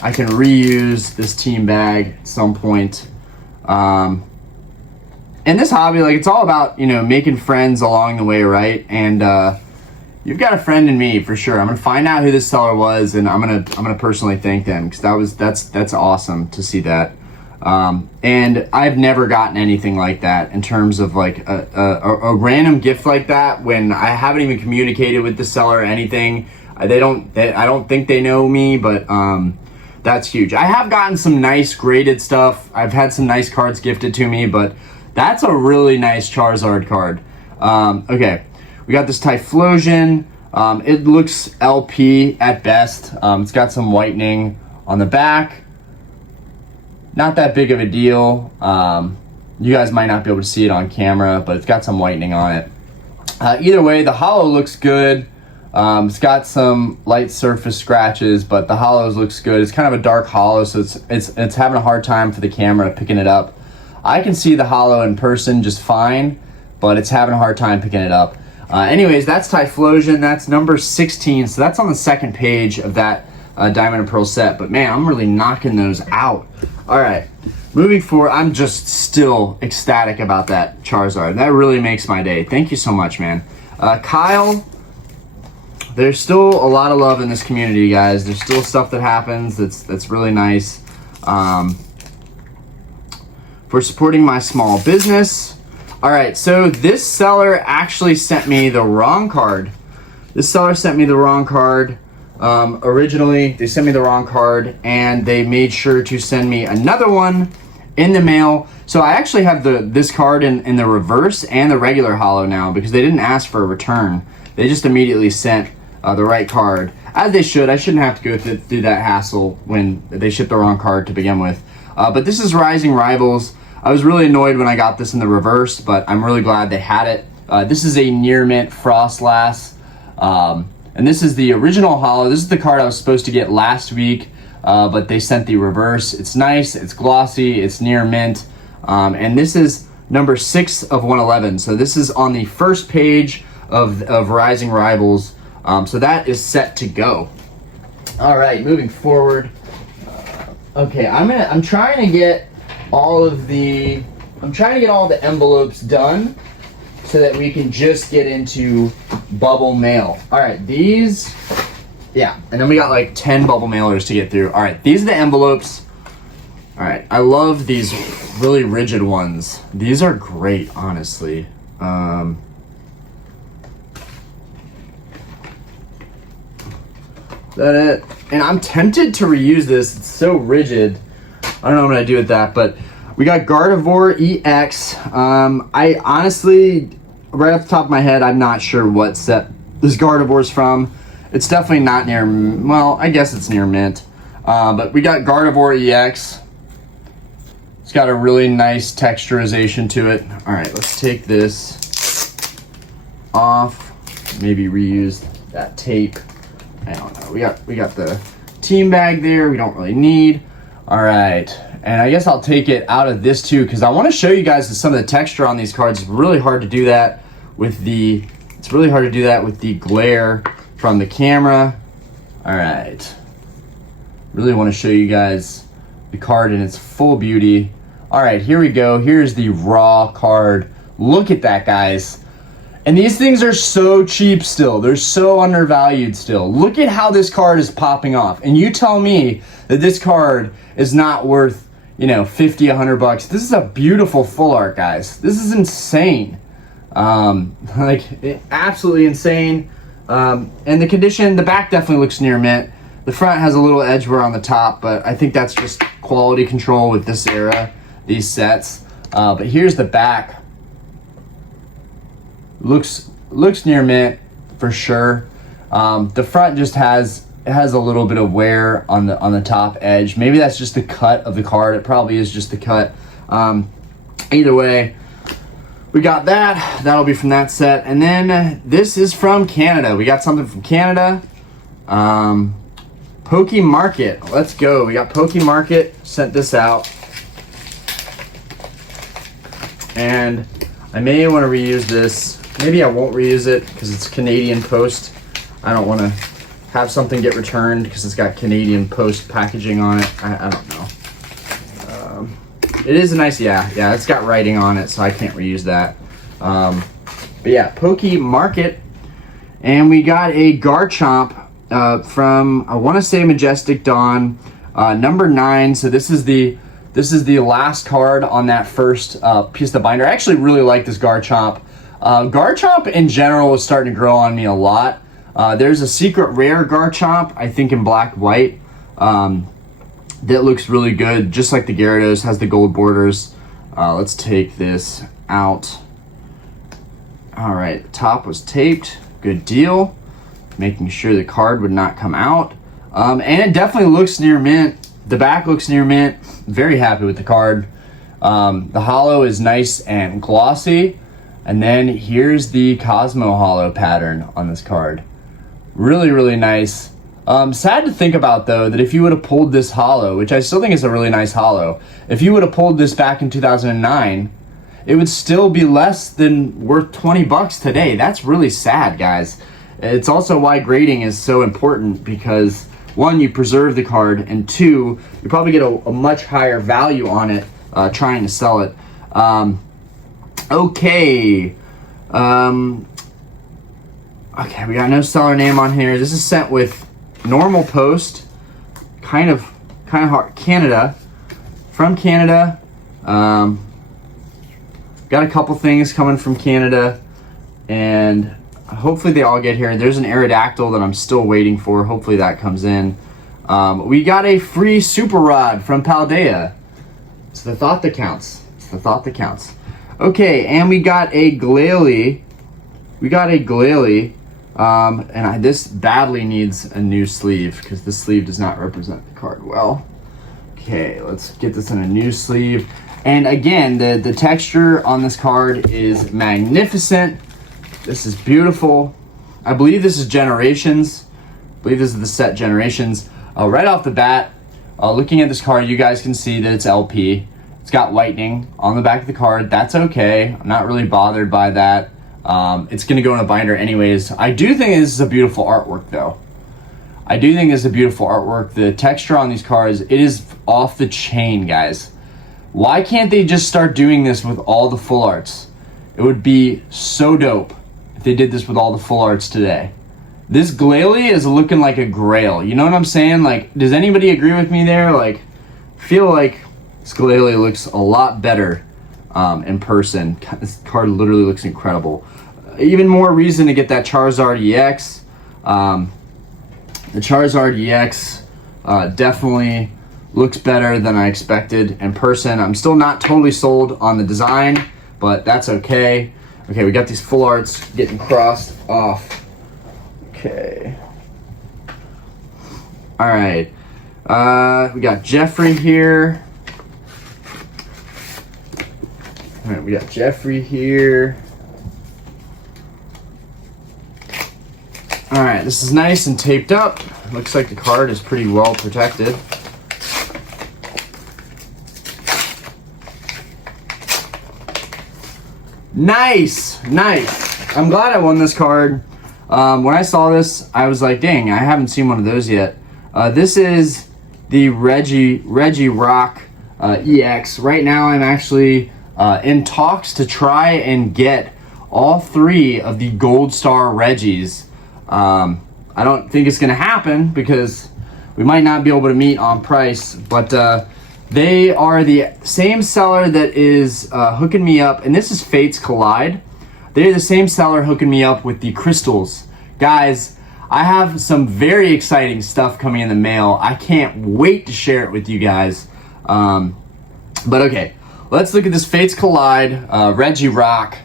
I can reuse this team bag at some point. In this hobby, like, it's all about, you know, making friends along the way, right? And you've got a friend in me for sure. I'm gonna find out who this seller was, and I'm gonna personally thank them, because that's awesome to see that. And I've never gotten anything like that in terms of like a random gift like that when I haven't even communicated with the seller or anything. I don't think they know me, but that's huge. I have gotten some nice graded stuff. I've had some nice cards gifted to me, but that's a really nice Charizard card. Okay, we got this Typhlosion. It looks LP at best. It's got some whitening on the back. Not that big of a deal. You guys might not be able to see it on camera, but it's got some whitening on it. Either way, the holo looks good. It's got some light surface scratches, but the holo looks good. It's kind of a dark holo, so it's having a hard time for the camera picking it up. I can see the holo in person just fine, but it's having a hard time picking it up. Anyways, that's Typhlosion. That's number 16, so that's on the second page of that Diamond and Pearl set. But man, I'm really knocking those out. All right, moving forward, I'm just still ecstatic about that Charizard. That really makes my day. Thank you so much, man. Kyle, there's still a lot of love in this community, guys. There's still stuff that happens that's really nice. For supporting my small business. All right, so this seller actually sent me the wrong card. This seller sent me the wrong card. Originally, they sent me the wrong card, and they made sure to send me another one in the mail. So I actually have this card in the reverse and the regular holo now, because they didn't ask for a return. They just immediately sent the right card, as they should. I shouldn't have to go through that hassle when they ship the wrong card to begin with. But this is Rising Rivals. I was really annoyed when I got this in the reverse, but I'm really glad they had it. This is a near mint Frostlass. And this is the original holo. This is the card I was supposed to get last week, but they sent the reverse. It's nice, it's glossy, it's near mint. And this is number 6 of 111. So this is on the first page of Rising Rivals. So that is set to go. All right, moving forward. Okay, I'm trying to get all the envelopes done so that we can just get into bubble mail. All right, these, yeah, and then we got like 10 bubble mailers to get through. All right, these are the envelopes. All right, I love these really rigid ones. These are great, honestly. Is that it? And I'm tempted to reuse this. It's so rigid. I don't know what I'm gonna do with that, but we got Gardevoir EX. I honestly, right off the top of my head, I'm not sure what set this Gardevoir's from. It's definitely not near, well, I guess it's near mint. But we got Gardevoir EX. It's got a really nice texturization to it. All right, let's take this off. Maybe reuse that tape. I don't know. We got the team bag there. We don't really need. All right, and I guess I'll take it out of this too, because I want to show you guys some of the texture on these cards. It's really hard to do that with the glare from the camera. All right, really want to show you guys the card in its full beauty. All right, here we go. Here's the raw card. Look at that, guys. And these things are so cheap still. They're so undervalued still. Look at how this card is popping off. And you tell me that this card is not worth, you know, 50, 100 bucks. This is a beautiful full art, guys. This is insane. Like, absolutely insane. And the condition, the back definitely looks near mint. The front has a little edge wear on the top, but I think that's just quality control with this era, these sets. But here's the back. Looks near mint for sure. The front just has a little bit of wear on the top edge. Maybe that's just the cut of the card. It probably is just the cut. Either way, we got that. That'll be from that set. And then this is from Canada. We got something from Canada. Pokemarket. Let's go. We got Pokemarket. Sent this out. And I may want to reuse this. Maybe I won't reuse it because it's Canadian Post. I don't want to have something get returned because it's got Canadian Post packaging on it. I don't know. It is a nice, yeah, it's got writing on it, so I can't reuse that. But yeah, Pokemarket. And we got a Garchomp from, I want to say Majestic Dawn, number 9. So this is the last card on that first piece of the binder. I actually really like this Garchomp. Garchomp in general is starting to grow on me a lot. There's a secret rare Garchomp, I think in black white, that looks really good, just like the Gyarados, has the gold borders. Let's take this out. All right, the top was taped, good deal. Making sure the card would not come out. And it definitely looks near mint. The back looks near mint. Very happy with the card. The holo is nice and glossy. And then here's the Cosmo holo pattern on this card. Really, really nice. Sad to think about, though, that if you would have pulled this holo, which I still think is a really nice holo, if you would have pulled this back in 2009, it would still be less than worth 20 bucks today. That's really sad, guys. It's also why grading is so important, because one, you preserve the card, and two, you probably get a much higher value on it trying to sell it. Okay. Okay, we got no seller name on here. This is sent with normal post, kind of hard. Canada, from Canada. Got a couple things coming from Canada, and hopefully they all get here. There's an Aerodactyl that I'm still waiting for. Hopefully that comes in. We got a free Super Rod from Paldea. It's the thought that counts. It's the thought that counts. Okay, and we got a Glalie. This badly needs a new sleeve because this sleeve does not represent the card well. Okay, let's get this in a new sleeve. And again, the texture on this card is magnificent. This is beautiful. I believe this is Generations. I believe this is the set Generations. Right off the bat, looking at this card, you guys can see that it's LP. It's got lightning on the back of the card. That's okay. I'm not really bothered by that. It's going to go in a binder anyways. I do think this is a beautiful artwork, though. I do think it's a beautiful artwork. The texture on these cards, it is off the chain, guys. Why can't they just start doing this with all the full arts? It would be so dope if they did this with all the full arts today. This Glalie is looking like a Grail. You know what I'm saying? Like, does anybody agree with me there? Like, I feel like this Glalie looks a lot better in person. This card literally looks incredible. Even more reason to get that Charizard EX. The Charizard EX definitely looks better than I expected in person. I'm still not totally sold on the design, but that's okay. Okay, we got these full arts getting crossed off. Okay. All right. We got Jeffrey here. All right, we got Jeffrey here. All right, this is nice and taped up. Looks like the card is pretty well protected. Nice, nice. I'm glad I won this card. When I saw this, I was like, dang, I haven't seen one of those yet. This is the Regirock EX. Right now, I'm actually in talks to try and get all 3 of the Gold Star Regis. I don't think it's going to happen because we might not be able to meet on price, but They are the same seller that is hooking me up, and this is Fates Collide. They're the same seller hooking me up with the crystals. Guys, I have some very exciting stuff coming in the mail. I can't wait to share it with you guys. But okay, let's look at this Fates Collide, Regirock.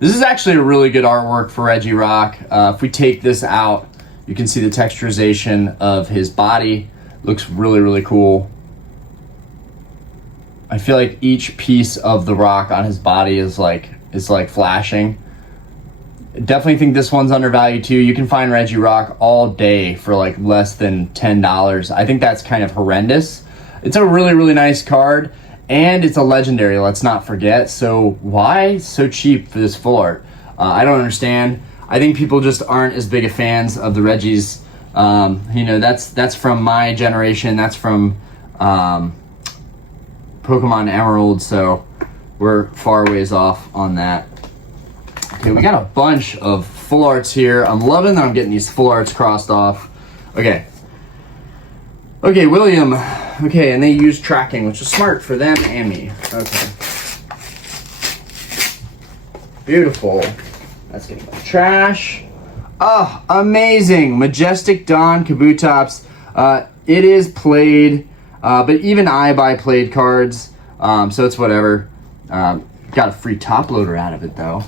This is actually a really good artwork for Regirock. If we take this out, you can see the texturization of his body. Looks really, really cool. I feel like each piece of the rock on his body is like flashing. Definitely think this one's undervalued too. You can find Regirock all day for like less than $10. I think that's kind of horrendous. It's a really, really nice card, and it's a legendary, let's not forget. So why so cheap for this full art? I don't understand. I think people just aren't as big of fans of the Regis. You know, that's from my generation. That's from Pokemon Emerald, so we're far ways off on that. Okay, we got a bunch of full arts here. I'm loving that I'm getting these full arts crossed off. Okay, William. Okay, and they use tracking, which is smart for them and me. Okay, beautiful. That's getting like trash. Oh, amazing. Majestic Dawn Kabutops. It is played, but even I buy played cards, so it's whatever. Got a free top loader out of it though.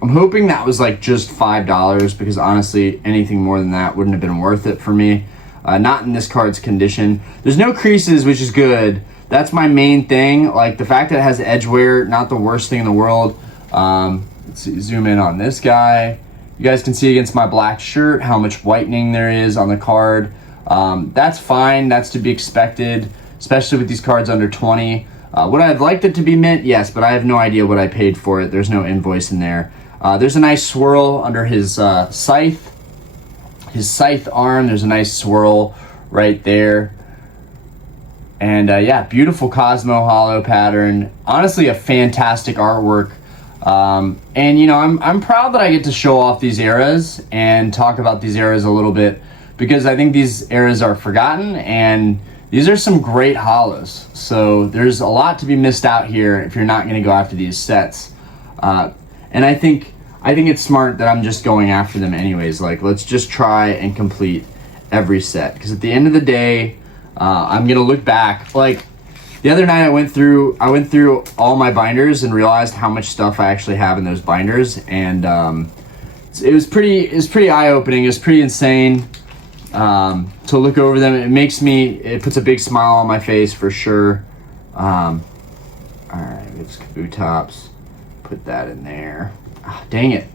I'm hoping that was like just $5, because honestly, anything more than that wouldn't have been worth it for me. Not in this card's condition. There's no creases, which is good. That's my main thing. Like the fact that it has edge wear, not the worst thing in the world. Let's see, zoom in on this guy. You guys can see against my black shirt how much whitening there is on the card. That's fine. That's to be expected, especially with these cards under 20. Would I have liked it to be mint? Yes, but I have no idea what I paid for it. There's no invoice in there. There's a nice swirl under his scythe. His scythe arm, there's a nice swirl right there. And yeah, beautiful Cosmo Hollow pattern. Honestly, a fantastic artwork. And you know, I'm proud that I get to show off these eras and talk about these eras a little bit, because I think these eras are forgotten, and these are some great hollows. So there's a lot to be missed out here if you're not going to go after these sets. And I think it's smart that I'm just going after them anyways. Like, let's just try and complete every set, because at the end of the day, I'm gonna look back. Like the other night, I went through all my binders and realized how much stuff I actually have in those binders, and it was pretty eye-opening. It was pretty insane to look over them. It puts a big smile on my face for sure. All right, it's Kabutops. Put that in there. Oh, dang it!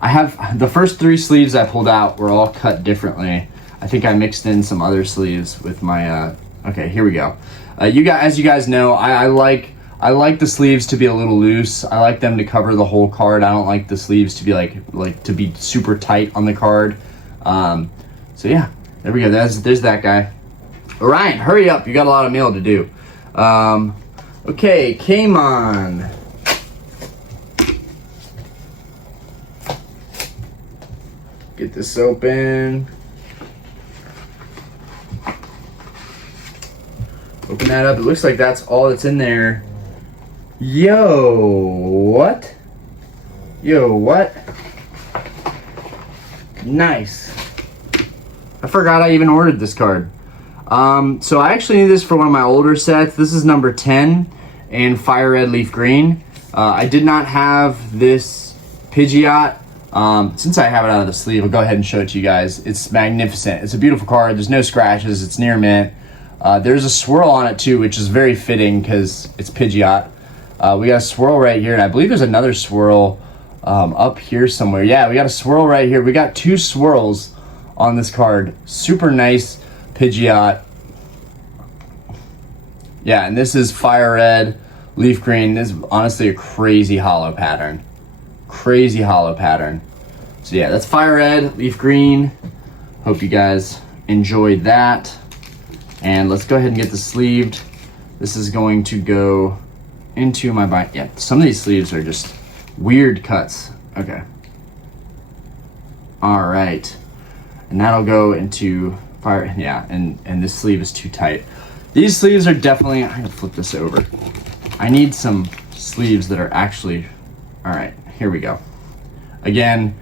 I have the first 3 sleeves I pulled out were all cut differently. I think I mixed in some other sleeves with my. Okay, here we go. As you guys know, I like the sleeves to be a little loose. I like them to cover the whole card. I don't like the sleeves to be like to be super tight on the card. So yeah, there we go. There's that guy. Orion, hurry up! You got a lot of mail to do. Okay, Kamon. Get this open. Open that up. It looks like that's all that's in there. Yo, what? Nice. I forgot I even ordered this card. So I actually need this for one of my older sets. This is number 10 in Fire Red Leaf Green. I did not have this Pidgeot. Since I have it out of the sleeve, I'll go ahead and show it to you guys. It's magnificent. It's a beautiful card. There's no scratches. It's near mint. There's a swirl on it too, which is very fitting because it's Pidgeot. We got a swirl right here, and I believe there's another swirl up here somewhere. Yeah, we got a swirl right here. We got 2 swirls on this card. Super nice Pidgeot. Yeah, and this is Fire Red, Leaf Green. This is honestly a crazy hollow pattern. Crazy hollow pattern. So yeah, that's Fire Red, Leaf Green. Hope you guys enjoyed that. And let's go ahead and get this sleeved. This is going to go into my bind. Yeah, some of these sleeves are just weird cuts. Okay. All right. And that'll go into fire. Yeah, and this sleeve is too tight. These sleeves are definitely, I'm gonna flip this over. I need some sleeves that are actually, all right, here we go. Again,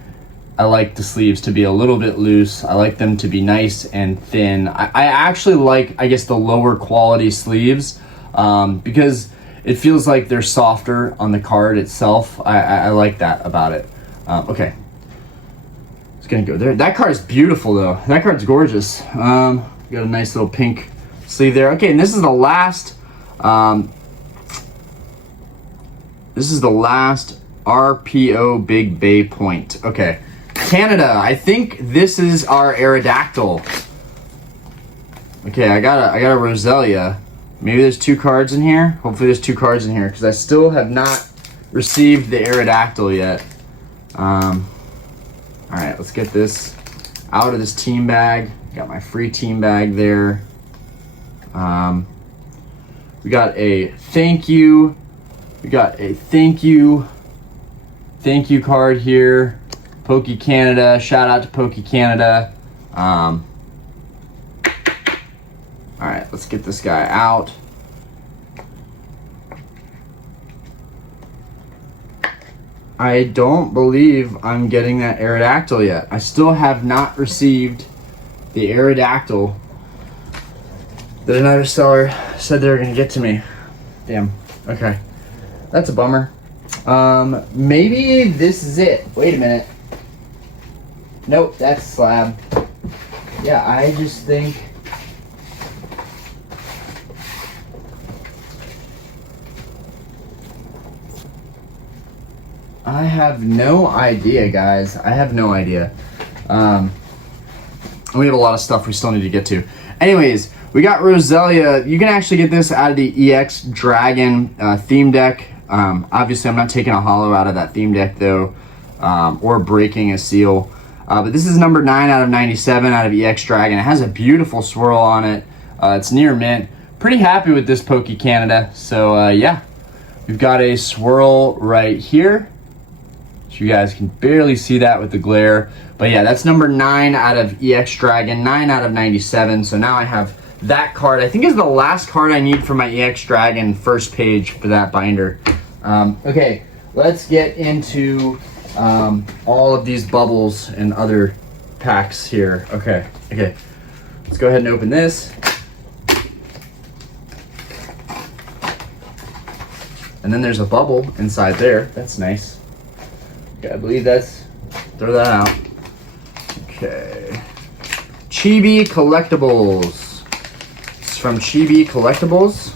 I like the sleeves to be a little bit loose. I like them to be nice and thin. I actually like, I guess, the lower quality sleeves because it feels like they're softer on the card itself. I like that about it. Okay, it's gonna go there. That card is beautiful though. That card's gorgeous. Got a nice little pink sleeve there. Okay, and this is the last. This is the last RPO Big Bay Point. Okay, Canada. I think this is our Aerodactyl. Okay, I got a Roselia. Maybe there's 2 cards in here. Hopefully there's 2 cards in here because I still have not received the Aerodactyl yet. All right, let's get this out of this team bag. Got my free team bag there. We got a thank you. We got a thank you card here. Poke Canada. Shout out to Poke Canada. All right, let's get this guy out. I don't believe I'm getting that Aerodactyl yet. I still have not received the Aerodactyl that another seller said they were gonna get to me. Damn, okay. That's a bummer. Maybe this is it. Wait a minute. Nope, that's slab. Yeah, I just think I have no idea, guys. I have no idea. We have a lot of stuff we still need to get to. Anyways, we got Roselia. You can actually get this out of the EX Dragon theme deck. Obviously, I'm not taking a holo out of that theme deck, though, or breaking a seal. But this is number 9 out of 97 out of EX Dragon. It has a beautiful swirl on it. It's near mint. Pretty happy with this Poke Canada. So, yeah, we've got a swirl right here. You guys can barely see that with the glare, but yeah, that's number 9 out of EX Dragon, 9 out of 97. So now I have that card. I think is the last card I need for my EX Dragon first page for that binder. Okay, let's get into all of these bubbles and other packs here. Okay, let's go ahead and open this. And then there's a bubble inside there. That's nice. I believe that's, throw that out. Okay. Chibi Collectibles. It's from Chibi Collectibles.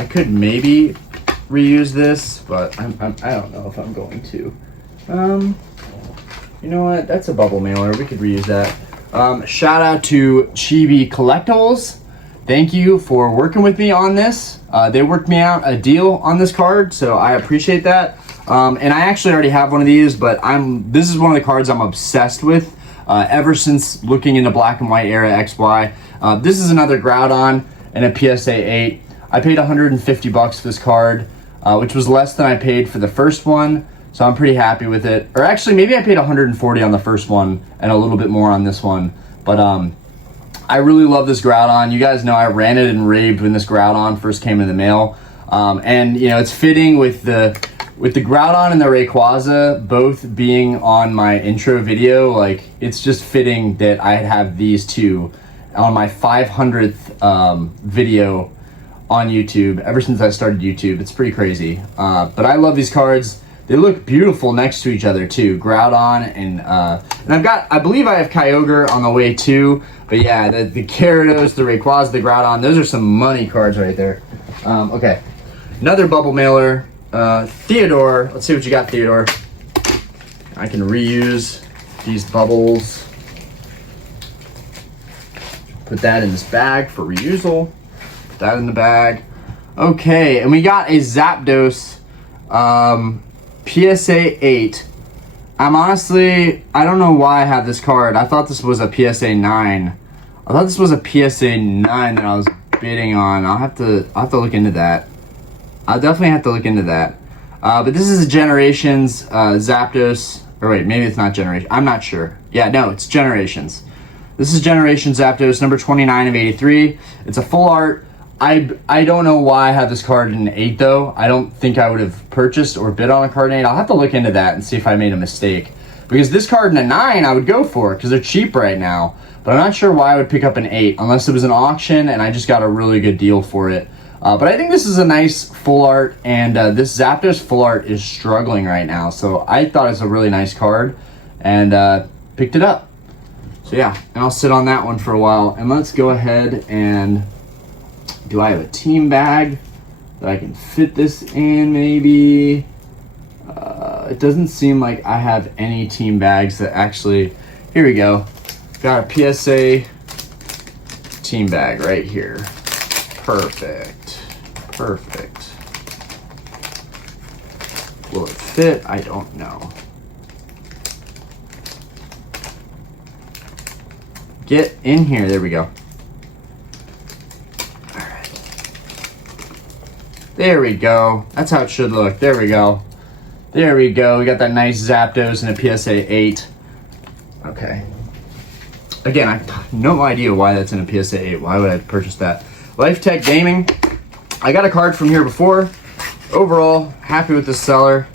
I could maybe reuse this, but I don't know if I'm going to. You know what? That's a bubble mailer. We could reuse that. Shout out to Chibi Collectibles. Thank you for working with me on this. They worked me out a deal on this card, so I appreciate that. And I actually already have one of these, but this is one of the cards I'm obsessed with ever since looking into Black and White era XY. This is another Groudon and a PSA 8. I paid $150 for this card, which was less than I paid for the first one, so I'm pretty happy with it. Or actually, maybe I paid $140 on the first one and a little bit more on this one. But I really love this Groudon. You guys know I ranted and raved when this Groudon first came in the mail. And, you know, it's fitting with the Groudon and the Rayquaza both being on my intro video. Like, it's just fitting that I have these two on my 500th video on YouTube ever since I started YouTube. It's pretty crazy. But I love these cards. They look beautiful next to each other too. Groudon and I believe I have Kyogre on the way too. But yeah, the Gyarados, the Rayquaza, the Groudon, those are some money cards right there. Okay, another bubble mailer. Theodore, let's see what you got, Theodore. I can reuse these bubbles. Put that in this bag for reusal. Put that in the bag. Okay, and we got a Zapdos PSA 8. I don't know why I have this card. I thought this was a PSA 9. I thought this was a PSA 9 that I was bidding on. I'll have to look into that. I'll definitely have to look into that. But this is a Generations Zapdos. Or wait, maybe it's not Generation. I'm not sure. Yeah, no, it's Generations. This is Generation Zapdos, number 29 of 83. It's a full art. I don't know why I have this card in an 8 though. I don't think I would have purchased or bid on a card in 8. I'll have to look into that and see if I made a mistake. Because this card in a 9 I would go for because they're cheap right now. But I'm not sure why I would pick up an 8 unless it was an auction and I just got a really good deal for it. But I think this is a nice full art, and this Zapdos full art is struggling right now. So I thought it was a really nice card and picked it up. So yeah, and I'll sit on that one for a while. And let's go ahead and... do I have a team bag that I can fit this in maybe? It doesn't seem like I have any team bags that actually... Here we go. Got a PSA team bag right here. Perfect. Perfect. Will it fit? I don't know. Get in here. There we go. There we go. That's how it should look. There we go. There we go. We got that nice Zapdos and a PSA 8. Okay. Again, I have no idea why that's in a PSA 8. Why would I purchase that? Life Tech Gaming. I got a card from here before. Overall, happy with the seller.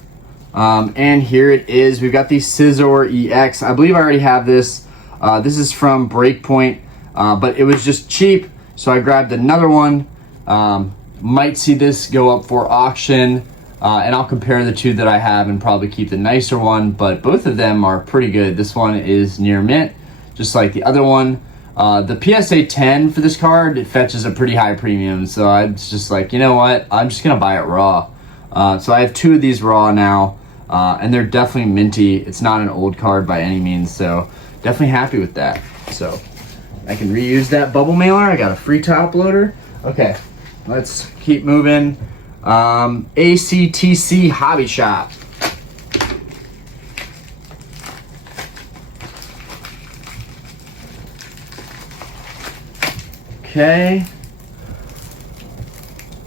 And here it is. We've got the Scizor EX. I believe I already have this. This is from Breakpoint, but it was just cheap, so I grabbed another one. Might see this go up for auction, and I'll compare the two that I have and probably keep the nicer one, but both of them are pretty good. This one is near mint, just like the other one. The PSA 10 for this card, it fetches a pretty high premium, so I'm just like, you know what, I'm just gonna buy it raw. So I have two of these raw now, and they're definitely minty. It's not an old card by any means, so definitely happy with that. So I can reuse that bubble mailer. I got a free top loader. Okay, let's keep moving. ACTC Hobby Shop. Okay.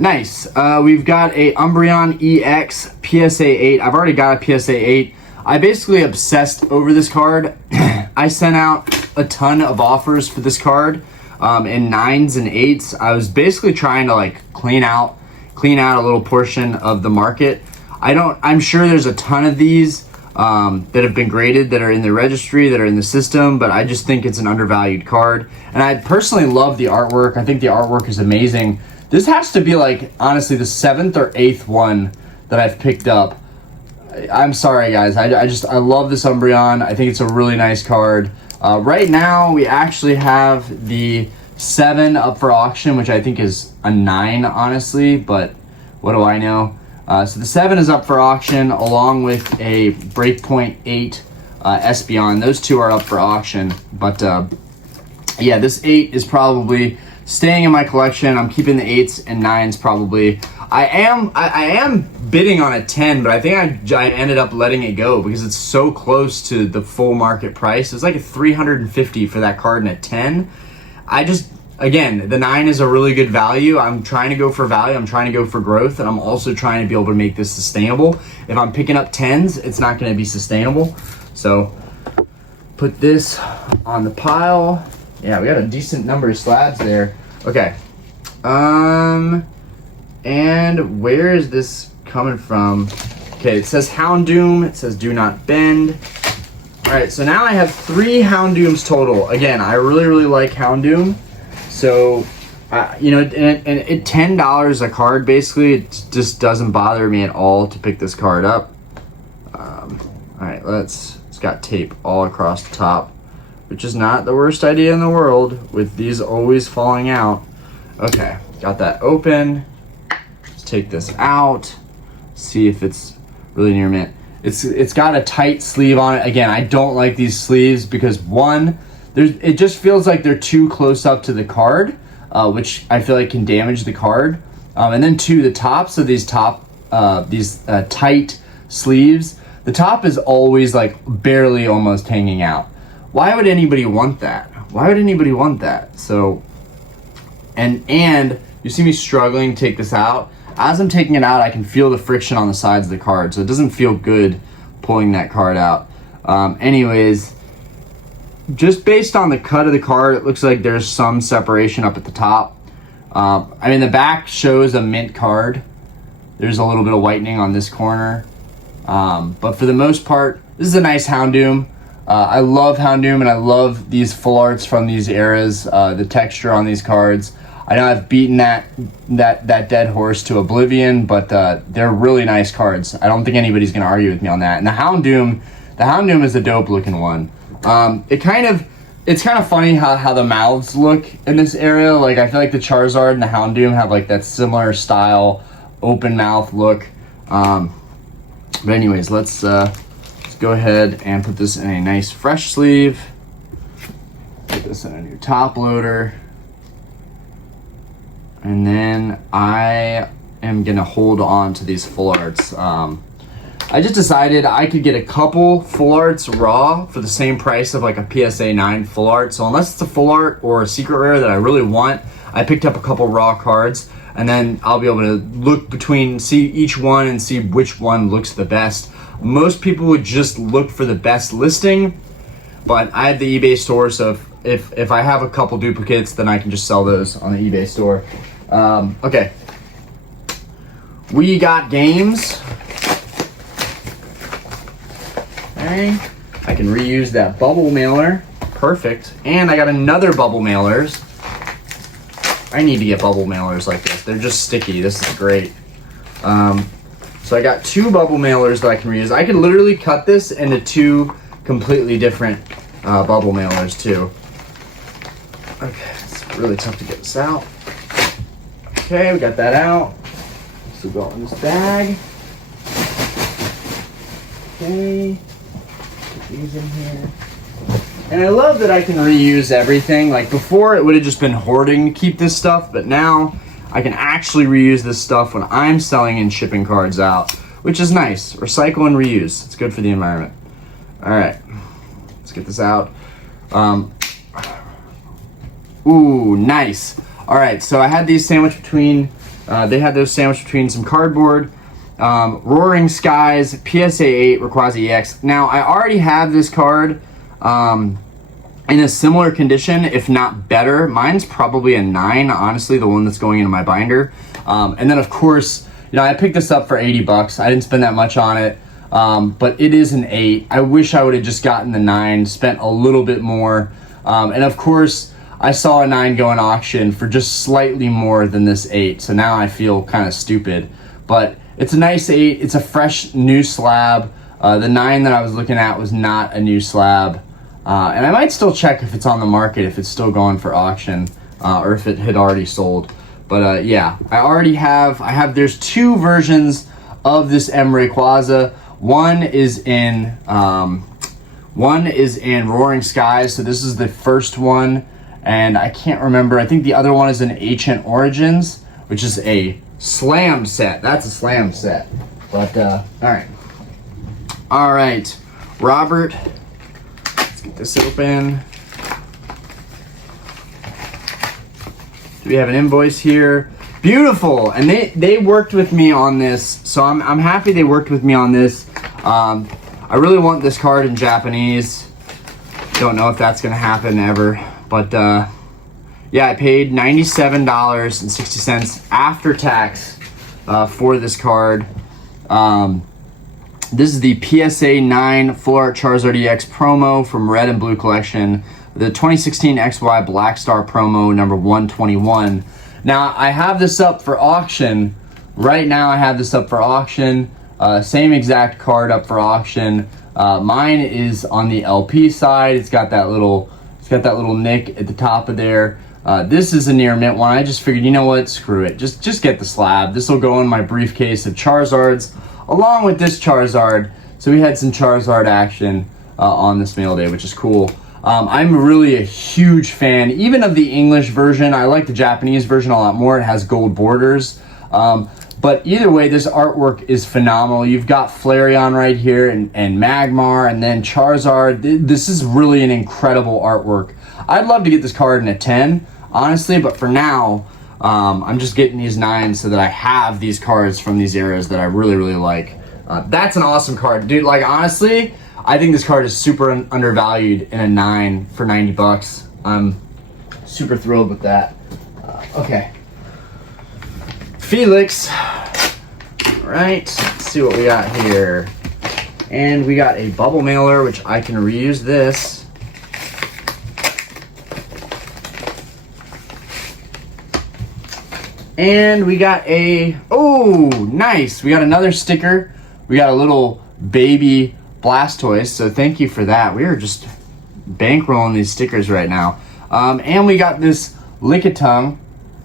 Nice. We've got a Umbreon EX PSA 8. I've already got a PSA 8. I basically obsessed over this card. I sent out a ton of offers for this card in 9s and 8s. I was basically trying to like clean out a little portion of the market. I'm sure there's a ton of these that have been graded, that are in the registry, that are in the system, but I just think it's an undervalued card. And I personally love the artwork. I think the artwork is amazing. This has to be like, honestly, the 7th or 8th one that I've picked up. I'm sorry, guys. I love this Umbreon. I think it's a really nice card. Right now, we actually have the 7 up for auction, which I think is a 9, honestly, but what do I know? So the 7 is up for auction, along with a Breakpoint 8 Espeon. Those two are up for auction, but yeah, this 8 is probably staying in my collection. I'm keeping the 8s and 9s probably. I am bidding on a 10, but I think I ended up letting it go because it's so close to the full market price. It's like a $350 for that card in a 10. Again, the 9 is a really good value. I'm trying to go for value. I'm trying to go for growth, and I'm also trying to be able to make this sustainable. If I'm picking up 10s, it's not going to be sustainable. So put this on the pile. Yeah, we got a decent number of slabs there. Okay. And where is this coming from? Okay, it says Houndoom. It says do not bend. All right, so now I have 3 Houndooms total. Again, I really, really like Houndoom. So, you know, and at $10 a card, basically, it just doesn't bother me at all to pick this card up. All right, it's got tape all across the top, which is not the worst idea in the world with these always falling out. Okay, got that open. Let's take this out, see if it's really near mint. It's got a tight sleeve on it. Again, I don't like these sleeves because one, it just feels like they're too close up to the card, which I feel like can damage the card. And then two, the tops of these tight sleeves, the top is always like barely almost hanging out. Why would anybody want that? Why would anybody want that? So, and you see me struggling to take this out. As I'm taking it out, I can feel the friction on the sides of the card, so it doesn't feel good pulling that card out. Anyways, just based on the cut of the card, it looks like there's some separation up at the top. I mean, the back shows a mint card. There's a little bit of whitening on this corner. But for the most part, this is a nice Houndoom. I love Houndoom, and I love these full arts from these eras, the texture on these cards. I know I've beaten that dead horse to oblivion, but they're really nice cards. I don't think anybody's going to argue with me on that. And the Houndoom is a dope looking one. It's kind of funny how the mouths look in this area. Like, I feel like the Charizard and the Houndoom have like that similar style, open mouth look. But anyways, let's go ahead and put this in a nice fresh sleeve. Put this in a new top loader. And then I am gonna hold on to these full arts. I just decided I could get a couple full arts raw for the same price of like a PSA 9 full art. So unless it's a full art or a secret rare that I really want, I picked up a couple raw cards, and then I'll be able to look between, see each one and see which one looks the best. Most people would just look for the best listing, but I have the eBay store, so if I have a couple duplicates, then I can just sell those on the eBay store. Okay, we got games. Okay, I can reuse that bubble mailer. Perfect. And I got another bubble mailers. I need to get bubble mailers like this. They're just sticky. This is great. So I got 2 bubble mailers that I can reuse. I could literally cut this into 2 completely different bubble mailers too. Okay, it's really tough to get this out. Okay, we got that out. So go in this bag. Okay, put these in here. And I love that I can reuse everything. Like before, it would have just been hoarding to keep this stuff, but now I can actually reuse this stuff when I'm selling and shipping cards out, which is nice. Recycle and reuse. It's good for the environment. All right, let's get this out. Ooh, nice. All right, so I had these sandwiched between, they had those sandwiched between some cardboard. Roaring Skies, PSA 8, Rayquaza EX. Now, I already have this card in a similar condition, if not better. Mine's probably a 9, honestly, the one that's going into my binder. And then, of course, you know, I picked this up for 80 bucks. I didn't spend that much on it, but it is an 8. I wish I would have just gotten the 9, spent a little bit more. And, of course, I saw a 9 go in auction for just slightly more than this 8, so now I feel kind of stupid. But it's a nice 8. It's a fresh new slab. The 9 that I was looking at was not a new slab. And I might still check if it's on the market, if it's still going for auction, or if it had already sold. But yeah, there's 2 versions of this Rayquaza. One is in Roaring Skies, so this is the first one. And I can't remember, I think the other one is in Ancient Origins, which is a slam set. That's a slam set. But, all right, Robert, let's get this open. Do we have an invoice here? Beautiful, and they worked with me on this, so I'm happy they worked with me on this. I really want this card in Japanese. Don't know if that's gonna happen ever. But yeah, I paid $97.60 after tax for this card. This is the PSA 9 Full Art Charizard EX promo from Red and Blue Collection. The 2016 XY Black Star promo number 121. Now, I have this up for auction. Right now, I have this up for auction. Same exact card up for auction. Mine is on the LP side. It's got that little nick at the top of there. This is a near mint one. I just figured, you know what, screw it. Just get the slab. This will go in my briefcase of Charizards along with this Charizard. So we had some Charizard action on this mail day, which is cool. I'm really a huge fan, even of the English version. I like the Japanese version a lot more. It has gold borders. But either way, this artwork is phenomenal. You've got Flareon right here and Magmar and then Charizard. This is really an incredible artwork. I'd love to get this card in a 10, honestly, but for now, I'm just getting these 9s so that I have these cards from these eras that I really, really like. That's an awesome card, dude. Like, honestly, I think this card is super undervalued in a 9 for 90 bucks. I'm super thrilled with that. Okay. Felix. All right, let's see what we got here. And we got a bubble mailer, which I can reuse this. And we got a, oh, nice. We got another sticker. We got a little baby Blastoise, so thank you for that. We are just bankrolling these stickers right now. And we got this Lickitung,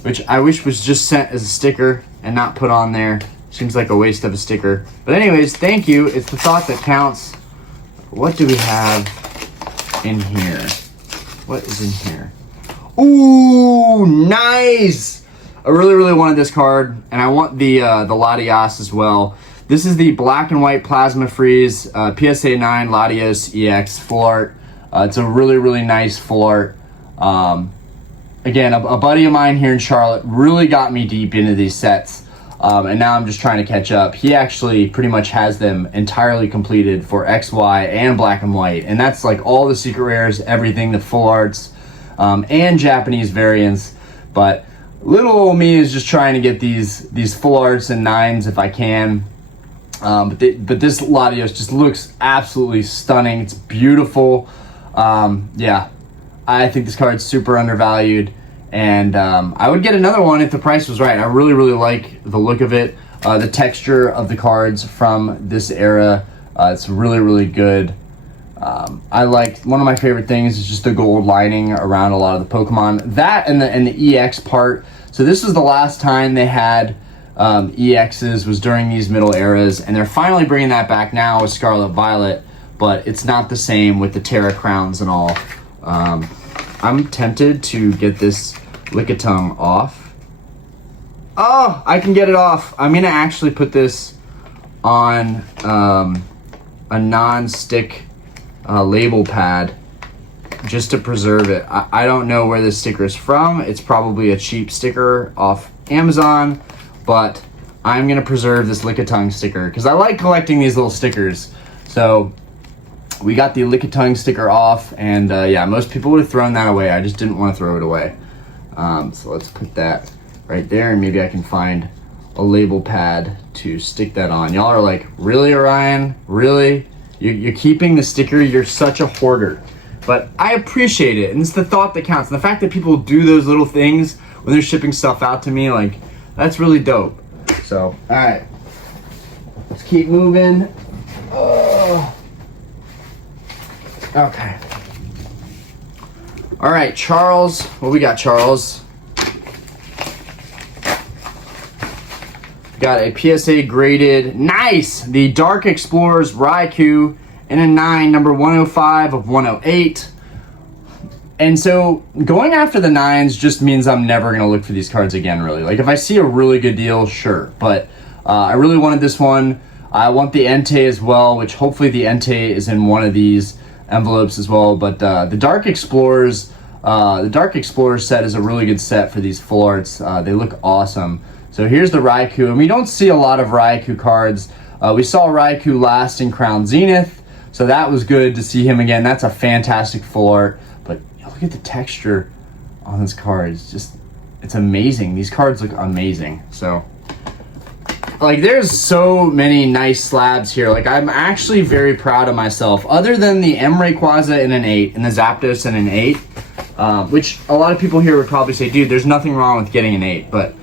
which I wish was just sent as a sticker and not put on there. Seems like a waste of a sticker. But anyways, thank you. It's the thought that counts. What do we have in here? What is in here? Ooh, nice! I really wanted this card, and I want the Latios as well. This is the black and white Plasma Freeze PSA 9 Latios EX full art. It's a really nice full art. Again, a buddy of mine here in Charlotte really got me deep into these sets. And now I'm just trying to catch up. He actually pretty much has them entirely completed for XY and black and white. And that's like all the secret rares, everything, the full arts, and Japanese variants. But little old me is just trying to get these full arts and 9s if I can. But this Latios just looks absolutely stunning. It's beautiful. Yeah, I think this card's super undervalued. And I would get another one if the price was right. I really like the look of it. The texture of the cards from this era, it's really good. I like, one of my favorite things is just the gold lining around a lot of the Pokemon. That and the EX part. So this was the last time they had EXs, was during these middle eras, and they're finally bringing that back now with Scarlet Violet, but it's not the same with the Terra Crowns and all. I'm tempted to get this Lickitung off. Oh, I can get it off. I'm gonna actually put this on a non-stick label pad just to preserve it. I don't know where this sticker is from. It's probably a cheap sticker off Amazon, but I'm gonna preserve this Lickitung sticker because I like collecting these little stickers. So we got the Lickitung sticker off, and yeah, most people would have thrown that away. I just didn't want to throw it away. So let's put that right there, and maybe I can find a label pad to stick that on. Y'all are like, really, Orion? Really? You're keeping the sticker? You're such a hoarder. But I appreciate it, and it's the thought that counts. And the fact that people do those little things when they're shipping stuff out to me, like, that's really dope. So, all right. Let's keep moving. Oh. Okay. All right, Charles. What we got, Charles? Got a PSA graded, nice, the Dark Explorers Raikou in a 9, number 105 of 108. And so going after the 9s just means I'm never going to look for these cards again, really. Like, if I see a really good deal, sure. But I really wanted this one. I want the Entei as well, which hopefully the Entei is in one of these envelopes as well. But the Dark Explorers set is a really good set for these full arts. They look awesome. So here's the Raikou, and we don't see a lot of Raikou cards. We saw Raikou last in Crown Zenith, so that was good to see him again. That's a fantastic full art. But look at the texture on this card. It's amazing. These cards look amazing. So, like, there's so many nice slabs here. Like, I'm actually very proud of myself. Other than the Rayquaza in an 8 and the Zapdos in an 8, which a lot of people here would probably say, dude, there's nothing wrong with getting an 8, but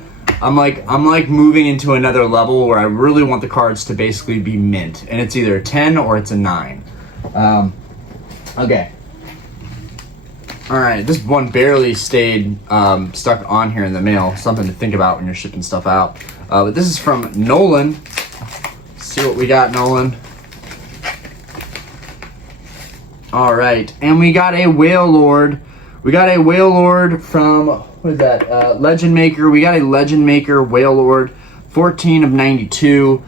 I'm like moving into another level where I really want the cards to basically be mint, and it's either a 10 or it's a 9. Okay. All right, this one barely stayed stuck on here in the mail. Something to think about when you're shipping stuff out. But this is from Nolan. Let's see what we got, Nolan. All right, and we got a Wailord. We got a Wailord from, what is that? Legend Maker. We got a Legend Maker Wailord, 14 of 92.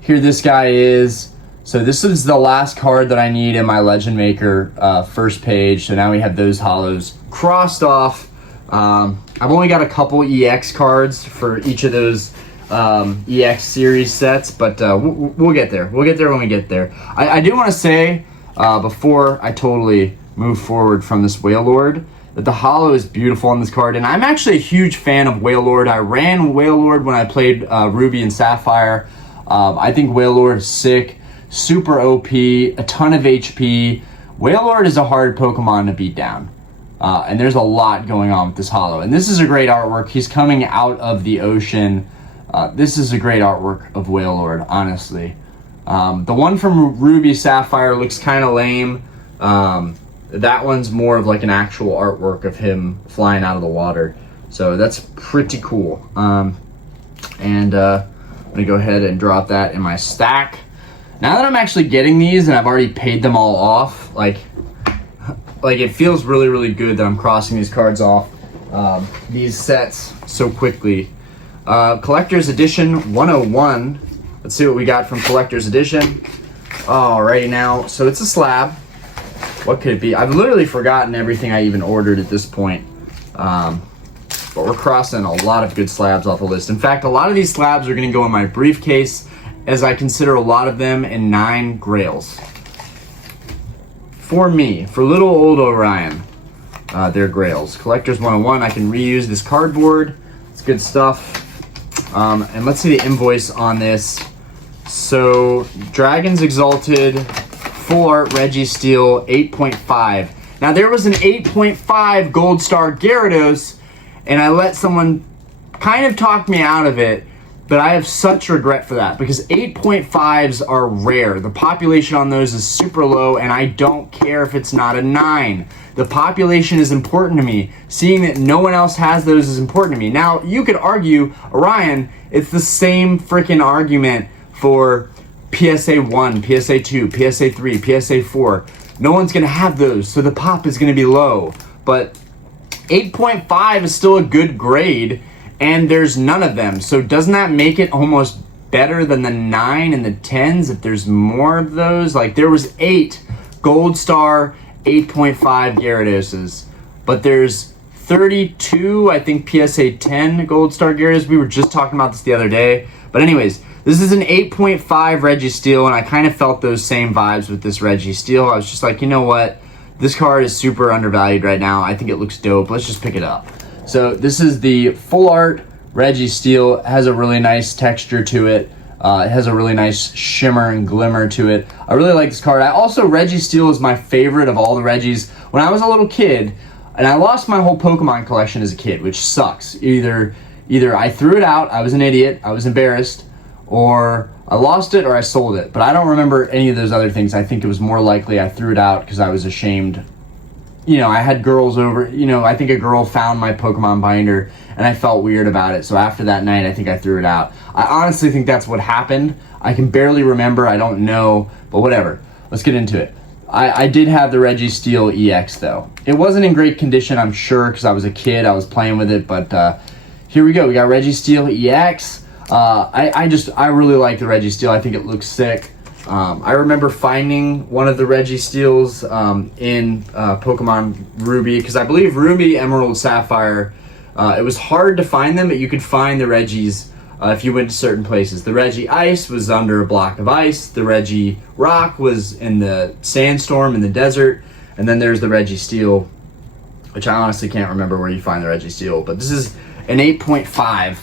Here this guy is. So this is the last card that I need in my Legend Maker first page. So now we have those hollows crossed off. I've only got a couple EX cards for each of those EX series sets, but we'll get there. We'll get there when we get there. I do want to say, before I totally move forward from this Wailord, that the holo is beautiful on this card, and I'm actually a huge fan of Wailord. I ran Wailord when I played Ruby and Sapphire. I think Wailord is sick, super OP, a ton of HP. Wailord is a hard Pokemon to beat down. And there's a lot going on with this holo. And this is a great artwork. He's coming out of the ocean. This is a great artwork of Wailord, honestly. The one from Ruby Sapphire looks kind of lame. That one's more of like an actual artwork of him flying out of the water. So that's pretty cool. I'm going to go ahead and drop that in my stack. Now that I'm actually getting these and I've already paid them all off, like it feels really, really good that I'm crossing these cards off, these sets so quickly. Collector's Edition 101. Let's see what we got from Collector's Edition. Alrighty now, so it's a slab. What could it be? I've literally forgotten everything I even ordered at this point. But we're crossing a lot of good slabs off the list. In fact, a lot of these slabs are going to go in my briefcase, as I consider a lot of them in 9 Grails. For me, for little old Orion, they're Grails. Collector's 101, I can reuse this cardboard. It's good stuff. And let's see the invoice on this. So, Dragon's Exalted, Full Art Registeel, 8.5. Now, there was an 8.5 Gold Star Gyarados, and I let someone kind of talk me out of it, but I have such regret for that because 8.5s are rare. The population on those is super low, and I don't care if it's not a 9. The population is important to me. Seeing that no one else has those is important to me. Now, you could argue, Orion, it's the same freaking argument for PSA 1, PSA 2, PSA 3, PSA 4. No one's going to have those, so the pop is going to be low. But 8.5 is still a good grade, and there's none of them. So doesn't that make it almost better than the 9 and the 10s if there's more of those? Like, there was 8 Gold Star 8.5 Gyaradoses, but there's 32, I think, PSA 10 Gold Star Gyarados. We were just talking about this the other day. But anyways, this is an 8.5 Registeel, and I kind of felt those same vibes with this Registeel. I was just like, you know what? This card is super undervalued right now. I think it looks dope. Let's just pick it up. So this is the Full Art Registeel. It has a really nice texture to it. It has a really nice shimmer and glimmer to it. I really like this card. Registeel is my favorite of all the Regis. When I was a little kid, and I lost my whole Pokemon collection as a kid, which sucks. Either I threw it out, I was an idiot, I was embarrassed, or I lost it or I sold it. But I don't remember any of those other things. I think it was more likely I threw it out because I was ashamed. You know, I had girls over, I think a girl found my Pokemon binder and I felt weird about it. So after that night, I think I threw it out. I honestly think that's what happened. I can barely remember. I don't know, but whatever. Let's get into it. I did have the Registeel EX though. It wasn't in great condition, I'm sure, because I was a kid. I was playing with it, but here we go. We got Registeel EX. I really like the Registeel. I think it looks sick. I remember finding one of the Registeels in Pokemon Ruby, because I believe Ruby, Emerald, Sapphire, it was hard to find them, but you could find the Regis if you went to certain places. The Regi Ice was under a block of ice, the Regi Rock was in the sandstorm in the desert, and then there's the Registeel, which I honestly can't remember where you find the Registeel, but this is an 8.5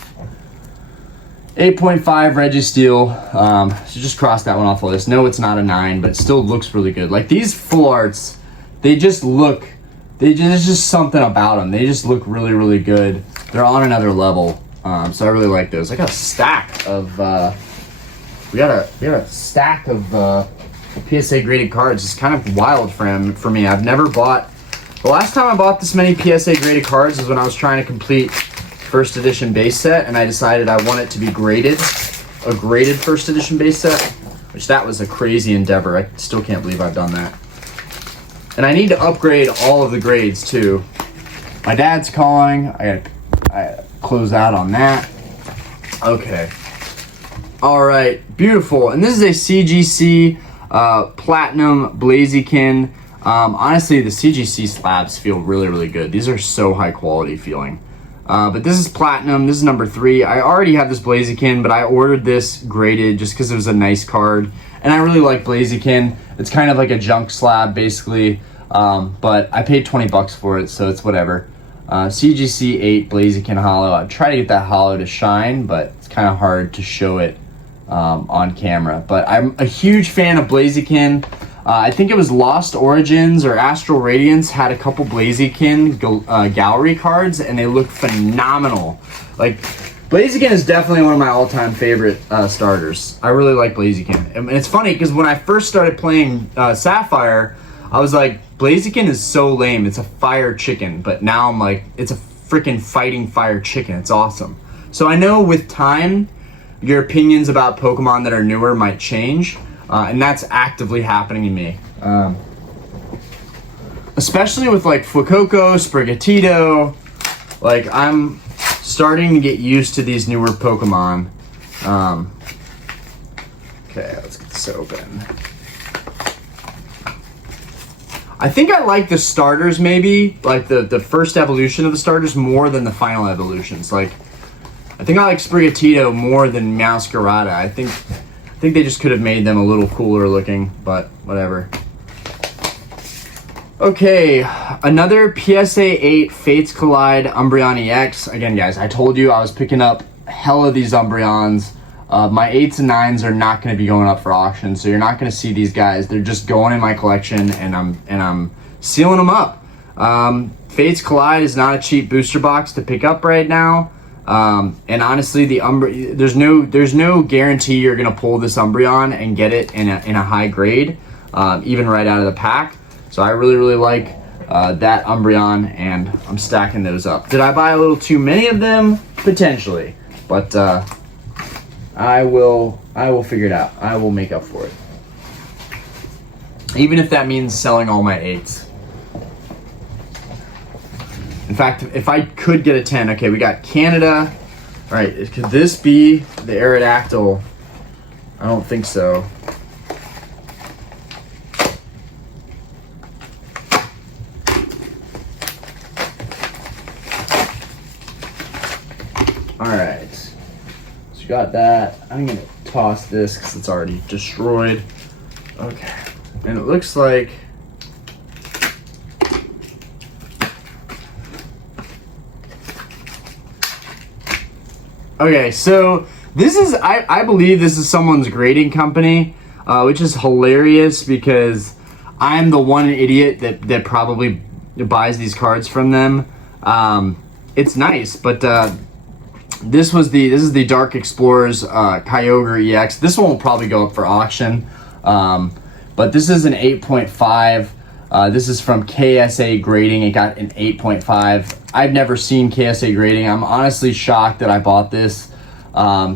Registeel. So just cross that one off the list. No, it's not a 9, but it still looks really good. Like, these full arts, there's just something about them. They just look really, really good. They're on another level. So I really like those. I got a stack of we got a stack of PSA graded cards. It's kind of wild for me. I've never bought. The last time I bought this many PSA graded cards is when I was trying to complete first edition base set, and I decided I want it to be graded, a graded first edition base set, which that was a crazy endeavor. I still can't believe I've done that. And I need to upgrade all of the grades too. My dad's calling. I close out on that. Okay. All right, beautiful. And this is a CGC Platinum Blaziken. Honestly, the CGC slabs feel really, really good. These are so high quality feeling. But this is Platinum. This is number 3. I already have this Blaziken, but I ordered this graded just because it was a nice card. And I really like Blaziken. It's kind of like a junk slab, basically. But I paid 20 bucks for it, so it's whatever. CGC 8 Blaziken Holo. I try to get that holo to shine, but it's kind of hard to show it on camera. But I'm a huge fan of Blaziken. I think it was Lost Origins or Astral Radiance had a couple Blaziken gallery cards, and they look phenomenal. Like, Blaziken is definitely one of my all-time favorite starters. I really like Blaziken. And it's funny, because when I first started playing Sapphire, I was like, Blaziken is so lame. It's a fire chicken. But now I'm like, it's a freaking fighting fire chicken. It's awesome. So I know with time, your opinions about Pokemon that are newer might change. And that's actively happening to me. Especially with like Fuecoco, Sprigatito. Like, I'm starting to get used to these newer Pokemon. Okay, let's get this open. I think I like the starters maybe, like the first evolution of the starters more than the final evolutions. Like, I think I like Sprigatito more than Meowscarada. I think they just could have made them a little cooler looking, but whatever. Okay, another PSA 8 Fates Collide Umbreon EX. Again, guys, I told you I was picking up hella these Umbreons. My 8s and 9s are not going to be going up for auction, so you're not going to see these guys. They're just going in my collection, and I'm sealing them up. Fates Collide is not a cheap booster box to pick up right now. And honestly, there's no guarantee you're gonna pull this Umbreon and get it in a high grade, even right out of the pack. So I really like that Umbreon, and I'm stacking those up. Did I buy a little too many of them? Potentially, but I will figure it out. I will make up for it, even if that means selling all my 8s. In fact, if I could get a 10, okay, we got Canada. All right, could this be the Aerodactyl? I don't think so. All right, so you got that. I'm gonna toss this because it's already destroyed. Okay, and it looks like, okay, so this is, I believe this is someone's grading company, which is hilarious because I'm the one idiot that probably buys these cards from them. It's nice, but this is the Dark Explorers Kyogre EX. This one will probably go up for auction, but this is an 8.5. This is from KSA Grading. It got an 8.5. I've never seen KSA Grading. I'm honestly shocked that I bought this.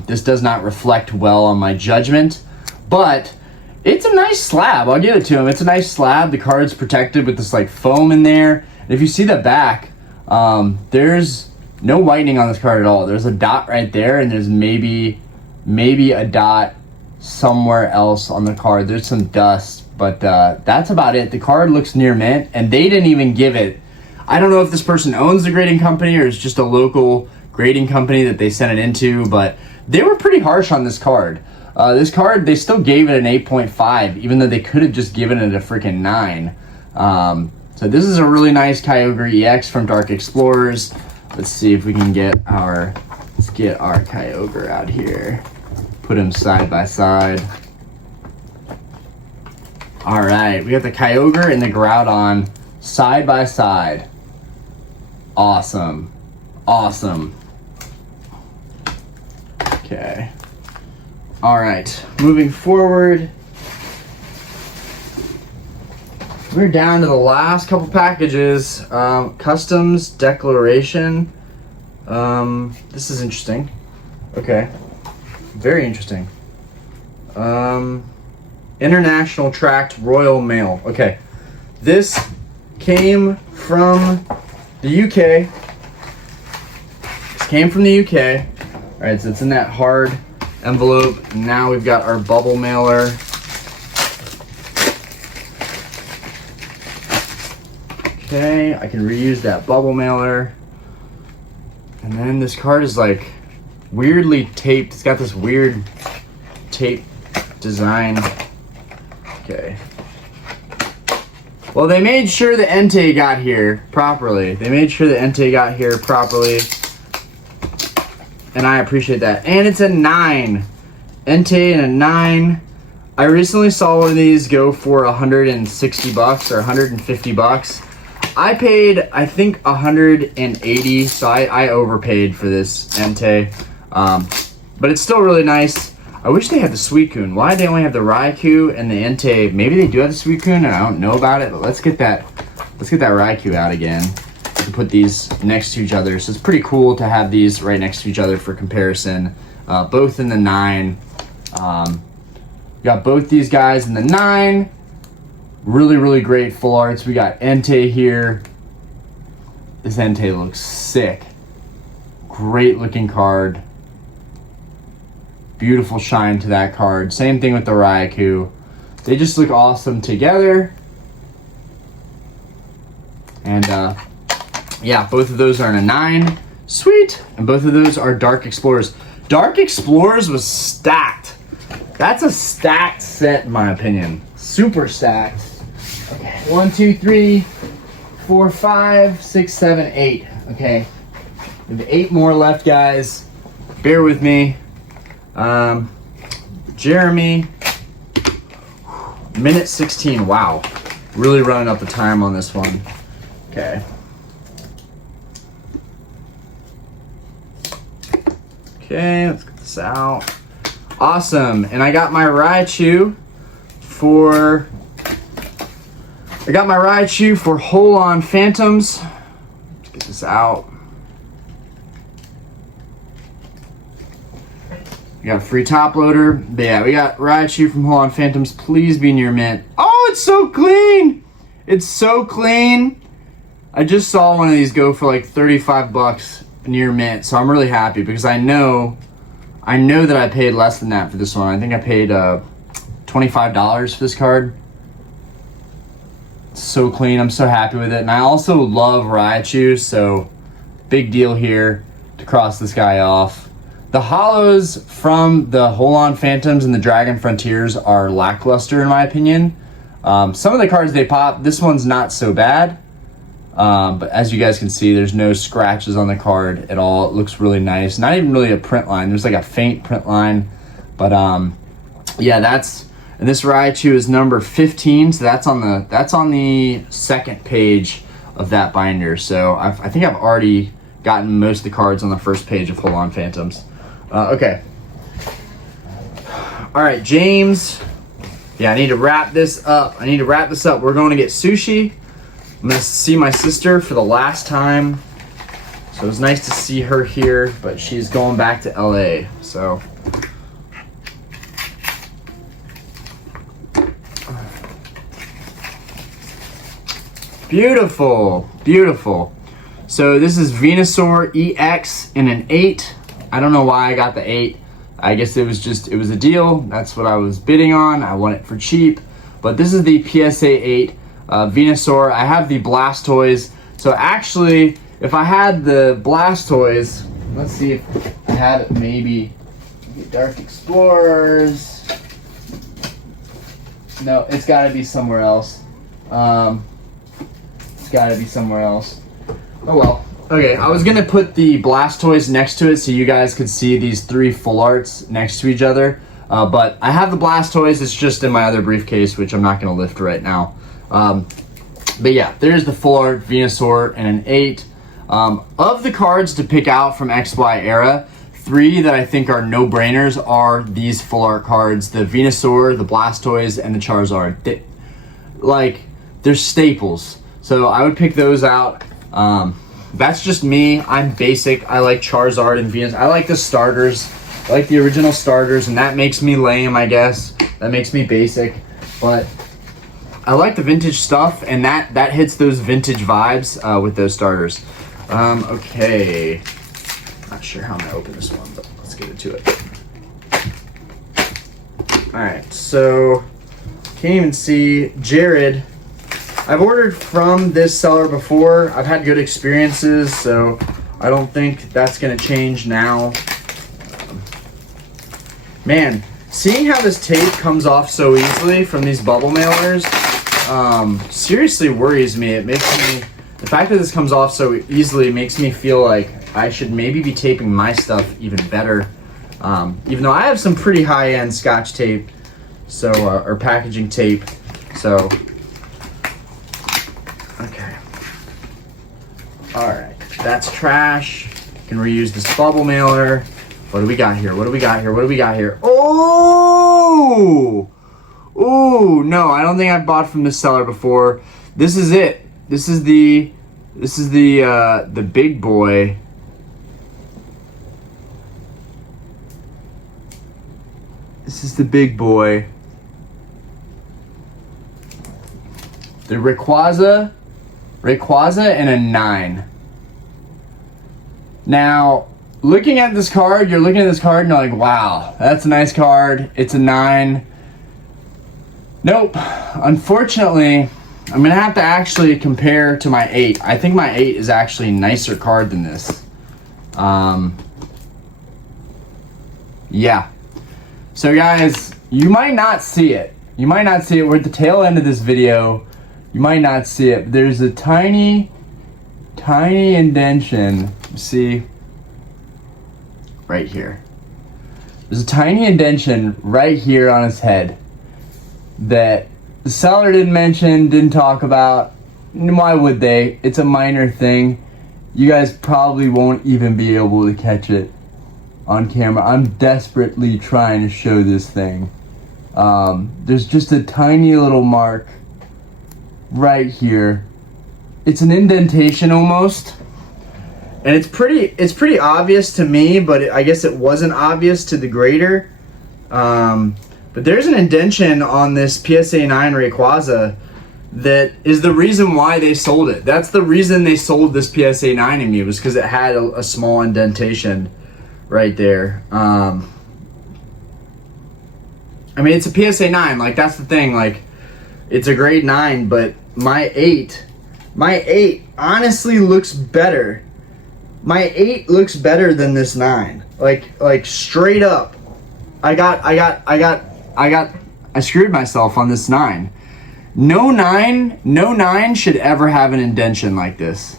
This does not reflect well on my judgment, but it's a nice slab. I'll give it to him. It's a nice slab. The card's protected with this like foam in there. And if you see the back, there's no whitening on this card at all. There's a dot right there, and there's maybe a dot somewhere else on the card. There's some dust, but that's about it. The card looks near mint, and they didn't even give it. I don't know if this person owns the grading company or it's just a local grading company that they sent it into, but they were pretty harsh on this card. This card, they still gave it an 8.5, even though they could have just given it a freaking 9. So this is a really nice Kyogre EX from Dark Explorers. Let's see if we can get let's get our Kyogre out here. Put him side by side. All right, we got the Kyogre and the Groudon side by side. Awesome. Awesome. Okay. All right, moving forward. We're down to the last couple packages. Customs Declaration. This is interesting. Okay. Very interesting. International Tracked Royal Mail. Okay. This came from the UK. This came from the UK. All right, so it's in that hard envelope. Now we've got our bubble mailer. Okay, I can reuse that bubble mailer. And then this card is like weirdly taped. It's got this weird tape design. Okay. Well, they made sure the Entei got here properly. They made sure the Entei got here properly. And I appreciate that. And it's a 9. Entei and a 9. I recently saw one of these go for $160 or $150. I paid, I think, $180, so I overpaid for this Entei. But it's still really nice. I wish they had the Suicune. Why do they only have the Raikou and the Entei? Maybe they do have the Suicune and I don't know about it, but let's get that Raikou out again. We can put these next to each other. So it's pretty cool to have these right next to each other for comparison. Both in the 9. Got both these guys in the 9. Really, really great full arts. We got Entei here. This Entei looks sick. Great looking card. Beautiful shine to that card. Same thing with the Raikou. They just look awesome together. And yeah, both of those are in a 9. Sweet. And both of those are Dark Explorers. Dark Explorers was stacked. That's a stacked set in my opinion. Super stacked. Okay. 1, 2, 3, 4, 5, 6, 7, 8. Okay. We have 8 more left, guys. Bear with me. Jeremy. Minute 16. Wow. Really running up the time on this one. Okay. Okay, let's get this out. Awesome. And I got my Raichu for Hold On Phantoms. Let's get this out. We got a free top loader. But yeah, we got Raichu from Hold On Phantoms. Please be near mint. Oh, it's so clean. It's so clean. I just saw one of these go for like $35 near mint. So I'm really happy because I know that I paid less than that for this one. I think I paid $25 for this card. It's so clean. I'm so happy with it. And I also love Raichu, so big deal here to cross this guy off. The hollows from the Hold On Phantoms and the Dragon Frontiers are lackluster in my opinion. Some of the cards they pop, this one's not so bad. But as you guys can see, there's no scratches on the card at all. It looks really nice. Not even really a print line. There's like a faint print line. But yeah, and this Raichu is number 15, so that's on the second page of that binder. So I think I've already gotten most of the cards on the first page of Hold On Phantoms. Okay. All right, James. Yeah, I need to wrap this up. We're going to get sushi. I'm going to see my sister for the last time. So it was nice to see her here, but she's going back to LA. So beautiful, beautiful. So this is Venusaur EX in an 8. I don't know why I got the 8. I guess it was a deal. That's what I was bidding on. I won it for cheap. But this is the PSA 8 Venusaur. I have the Blastoise. So actually, if I had the Blastoise, let's see if I had it maybe. Dark Explorers. No, it's got to be somewhere else. It's got to be somewhere else. Oh well. Okay, I was gonna put the Blastoise next to it so you guys could see these 3 full arts next to each other. But I have the Blastoise, it's just in my other briefcase, which I'm not gonna lift right now. But yeah, there's the full art Venusaur and an 8. Of the cards to pick out from XY era, 3 that I think are no-brainers are these full art cards: the Venusaur, the Blastoise, and the Charizard. They're staples. So I would pick those out. That's just me. I'm basic. I like Charizard and Venus. I like the starters. I like the original starters, and that makes me lame, I guess. That makes me basic. But I like the vintage stuff, and that hits those vintage vibes with those starters. Okay. Not sure how I'm going to open this one, but let's get into it. Alright, so can't even see. Jared. I've ordered from this seller before. I've had good experiences, so I don't think that's gonna change now. Man, seeing how this tape comes off so easily from these bubble mailers seriously worries me. It makes me, the fact that this comes off so easily makes me feel like I should maybe be taping my stuff even better. Even though I have some pretty high-end Scotch tape, so or packaging tape, so okay. All right, that's trash. Can reuse this bubble mailer. What do we got here? What do we got here? What do we got here? Oh! Oh, no, I don't think I've bought from this seller before. This is it. This is the big boy. This is the big boy. The Rayquaza and a 9. Now, looking at this card, you're looking at this card and you're like, wow, that's a nice card. It's a 9. Nope. Unfortunately, I'm going to have to actually compare to my 8. I think my 8 is actually a nicer card than this. Yeah. So guys, you might not see it. You might not see it. We're at the tail end of this video. You might not see it. There's a tiny indentation. See? Right here. There's a tiny indentation right here on his head that the seller didn't mention, didn't talk about. Why would they? It's a minor thing. You guys probably won't even be able to catch it on camera. I'm desperately trying to show this thing. There's just a tiny little mark right here. It's an indentation almost. And it's pretty obvious to me, but I guess it wasn't obvious to the grader. But there's an indentation on this PSA 9 Rayquaza that is the reason why they sold it. That's the reason they sold this PSA 9 to me, was because it had a small indentation right there. I mean, it's a PSA 9. Like, that's the thing. Like, it's a grade 9, but my 8 honestly looks better. My 8 looks better than this 9. Like straight up. I screwed myself on this 9. No 9 should ever have an indentation like this.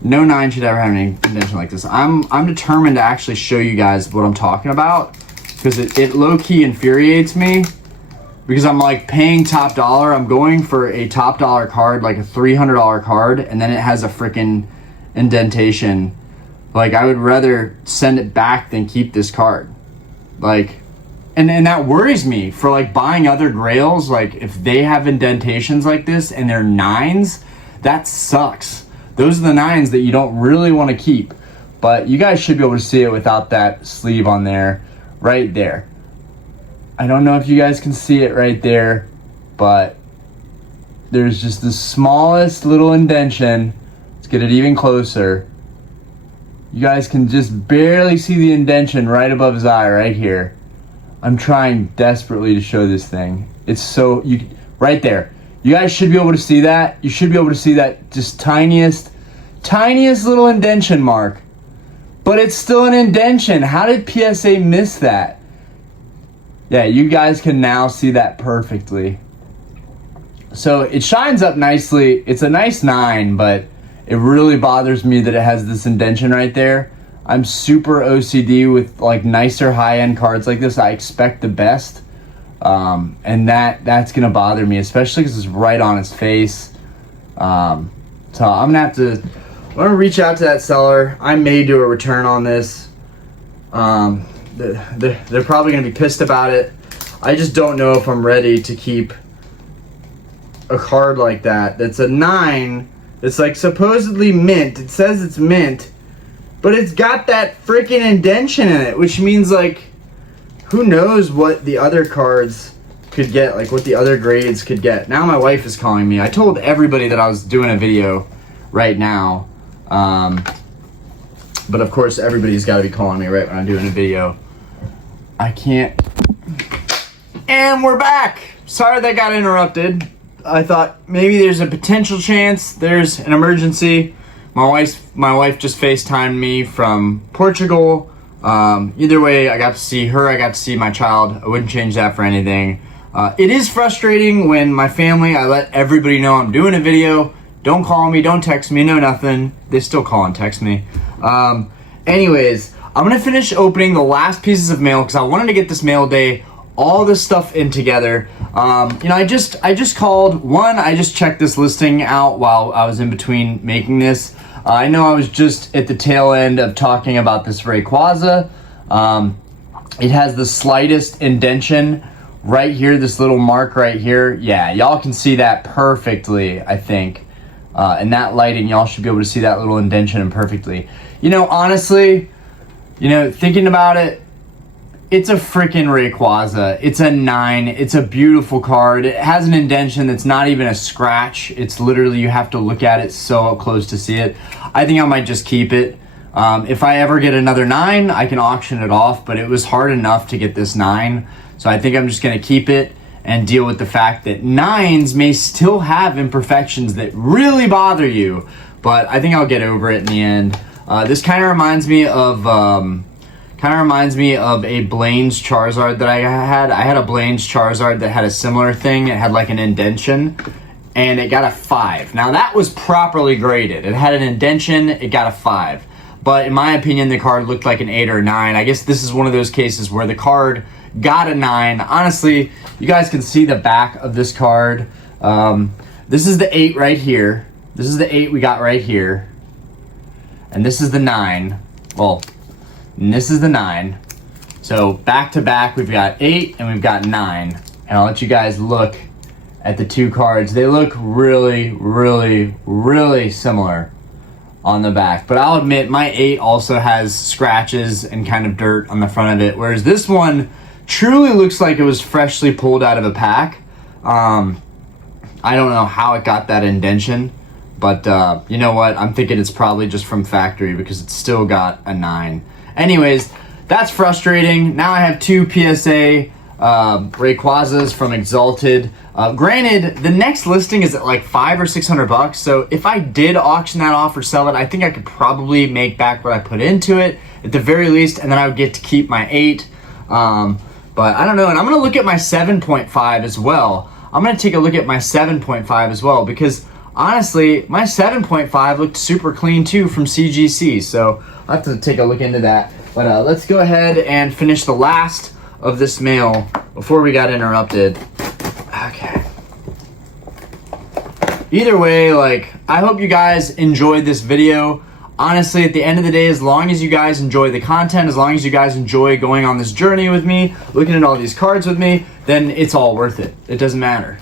No 9 should ever have an indentation like this. I'm determined to actually show you guys what I'm talking about, because it low-key infuriates me, because I'm like paying top dollar. I'm going for a top dollar card, like a $300 card, and then it has a freaking indentation. Like, I would rather send it back than keep this card. Like, and that worries me for like buying other grails. Like, if they have indentations like this and they're 9s, that sucks. Those are the 9s that you don't really want to keep. But you guys should be able to see it without that sleeve on there, right there. I don't know if you guys can see it right there, but there's just the smallest little indentation. Let's get it even closer. You guys can just barely see the indentation right above his eye right here. I'm trying desperately to show this thing. It's so, right there. You guys should be able to see that. You should be able to see that just tiniest little indentation mark. But it's still an indentation. How did PSA miss that? Yeah, you guys can now see that perfectly. So it shines up nicely. It's a nice 9, but it really bothers me that it has this indentation right there. I'm super OCD with like nicer high-end cards like this. I expect the best. And that's gonna bother me, especially because it's right on his face. So I'm gonna reach out to that seller. I may do a return on this. They're probably gonna be pissed about it. I just don't know if I'm ready to keep a card like that. That's a 9. It's like supposedly mint. It says it's mint, but it's got that freaking indentation in it, which means like, who knows what the other cards could get, like what the other grades could get. Now my wife is calling me. I told everybody that I was doing a video right now. But of course everybody's got to be calling me right when I'm doing a video. I can't. And we're back. Sorry that got interrupted. I thought maybe there's a potential chance there's an emergency, My wife just FaceTimed me from Portugal. Either way, I got to see her, I got to see my child. I wouldn't change that for anything. It is frustrating when my family, I let everybody know I'm doing a video. Don't call me, don't text me, no nothing. They still call and text me. Anyways, I'm gonna finish opening the last pieces of mail because I wanted to get this mail day, all this stuff in together. You know, I just called. One, I just checked this listing out while I was in between making this. I know I was just at the tail end of talking about this Rayquaza. It has the slightest indentation right here, this little mark right here. Yeah, y'all can see that perfectly, I think. In that lighting, y'all should be able to see that little indentation perfectly. You know, honestly, you know, thinking about it, it's a freaking Rayquaza. It's a 9. It's a beautiful card. It has an indentation that's not even a scratch. It's literally, you have to look at it so up close to see it. I think I might just keep it. If I ever get another 9, I can auction it off, but it was hard enough to get this 9. So I think I'm just going to keep it and deal with the fact that 9s may still have imperfections that really bother you, but I think I'll get over it in the end. This kind of reminds me of a Blaine's Charizard that I had. I had a Blaine's Charizard that had a similar thing. It had like an indentation, and it got a 5. Now that was properly graded. It had an indentation, it got a 5. But in my opinion, the card looked like an 8 or a 9. I guess this is one of those cases where the card got a 9. Honestly, you guys can see the back of this card. This is the 8 right here. This is the 8 we got right here. And this is the 9. Well, and this is the 9. So back to back, we've got 8 and we've got 9. And I'll let you guys look at the two cards. They look really, really, really similar on the back. But I'll admit, my 8 also has scratches and kind of dirt on the front of it, whereas this one truly looks like it was freshly pulled out of a pack. I don't know how it got that indentation, but you know what? I'm thinking it's probably just from factory because it's still got a 9. Anyways, that's frustrating. Now I have 2 PSA Rayquazas from Exalted. Granted, the next listing is at like $500 or $600, so if I did auction that off or sell it, I think I could probably make back what I put into it at the very least, and then I would get to keep my 8. But I don't know, and I'm going to look at my 7.5 as well. I'm going to take a look at my 7.5 as well, because honestly, my 7.5 looked super clean too from CGC, so I'll have to take a look into that. But let's go ahead and finish the last of this mail before we got interrupted. Okay. Either way, like, I hope you guys enjoyed this video. Honestly, at the end of the day, as long as you guys enjoy the content, as long as you guys enjoy going on this journey with me, looking at all these cards with me, then it's all worth it. It doesn't matter.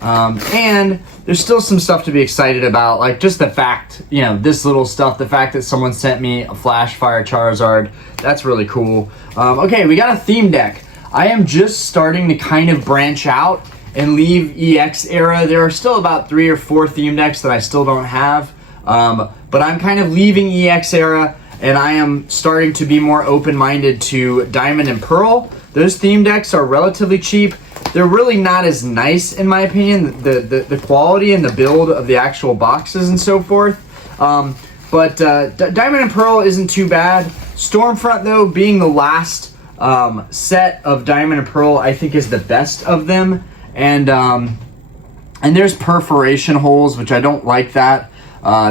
And there's still some stuff to be excited about, like just the fact, you know, this little stuff, the fact that someone sent me a Flash Fire Charizard, that's really cool. Okay, we got a theme deck. I am just starting to kind of branch out and leave EX era. There are still about 3 or 4 theme decks that I still don't have. But I'm kind of leaving EX era, and I am starting to be more open-minded to Diamond and Pearl. Those theme decks are relatively cheap. They're really not as nice, in my opinion, the quality and the build of the actual boxes and so forth. But Diamond and Pearl isn't too bad. Stormfront, though, being the last set of Diamond and Pearl, I think is the best of them. And there's perforation holes, which I don't like that.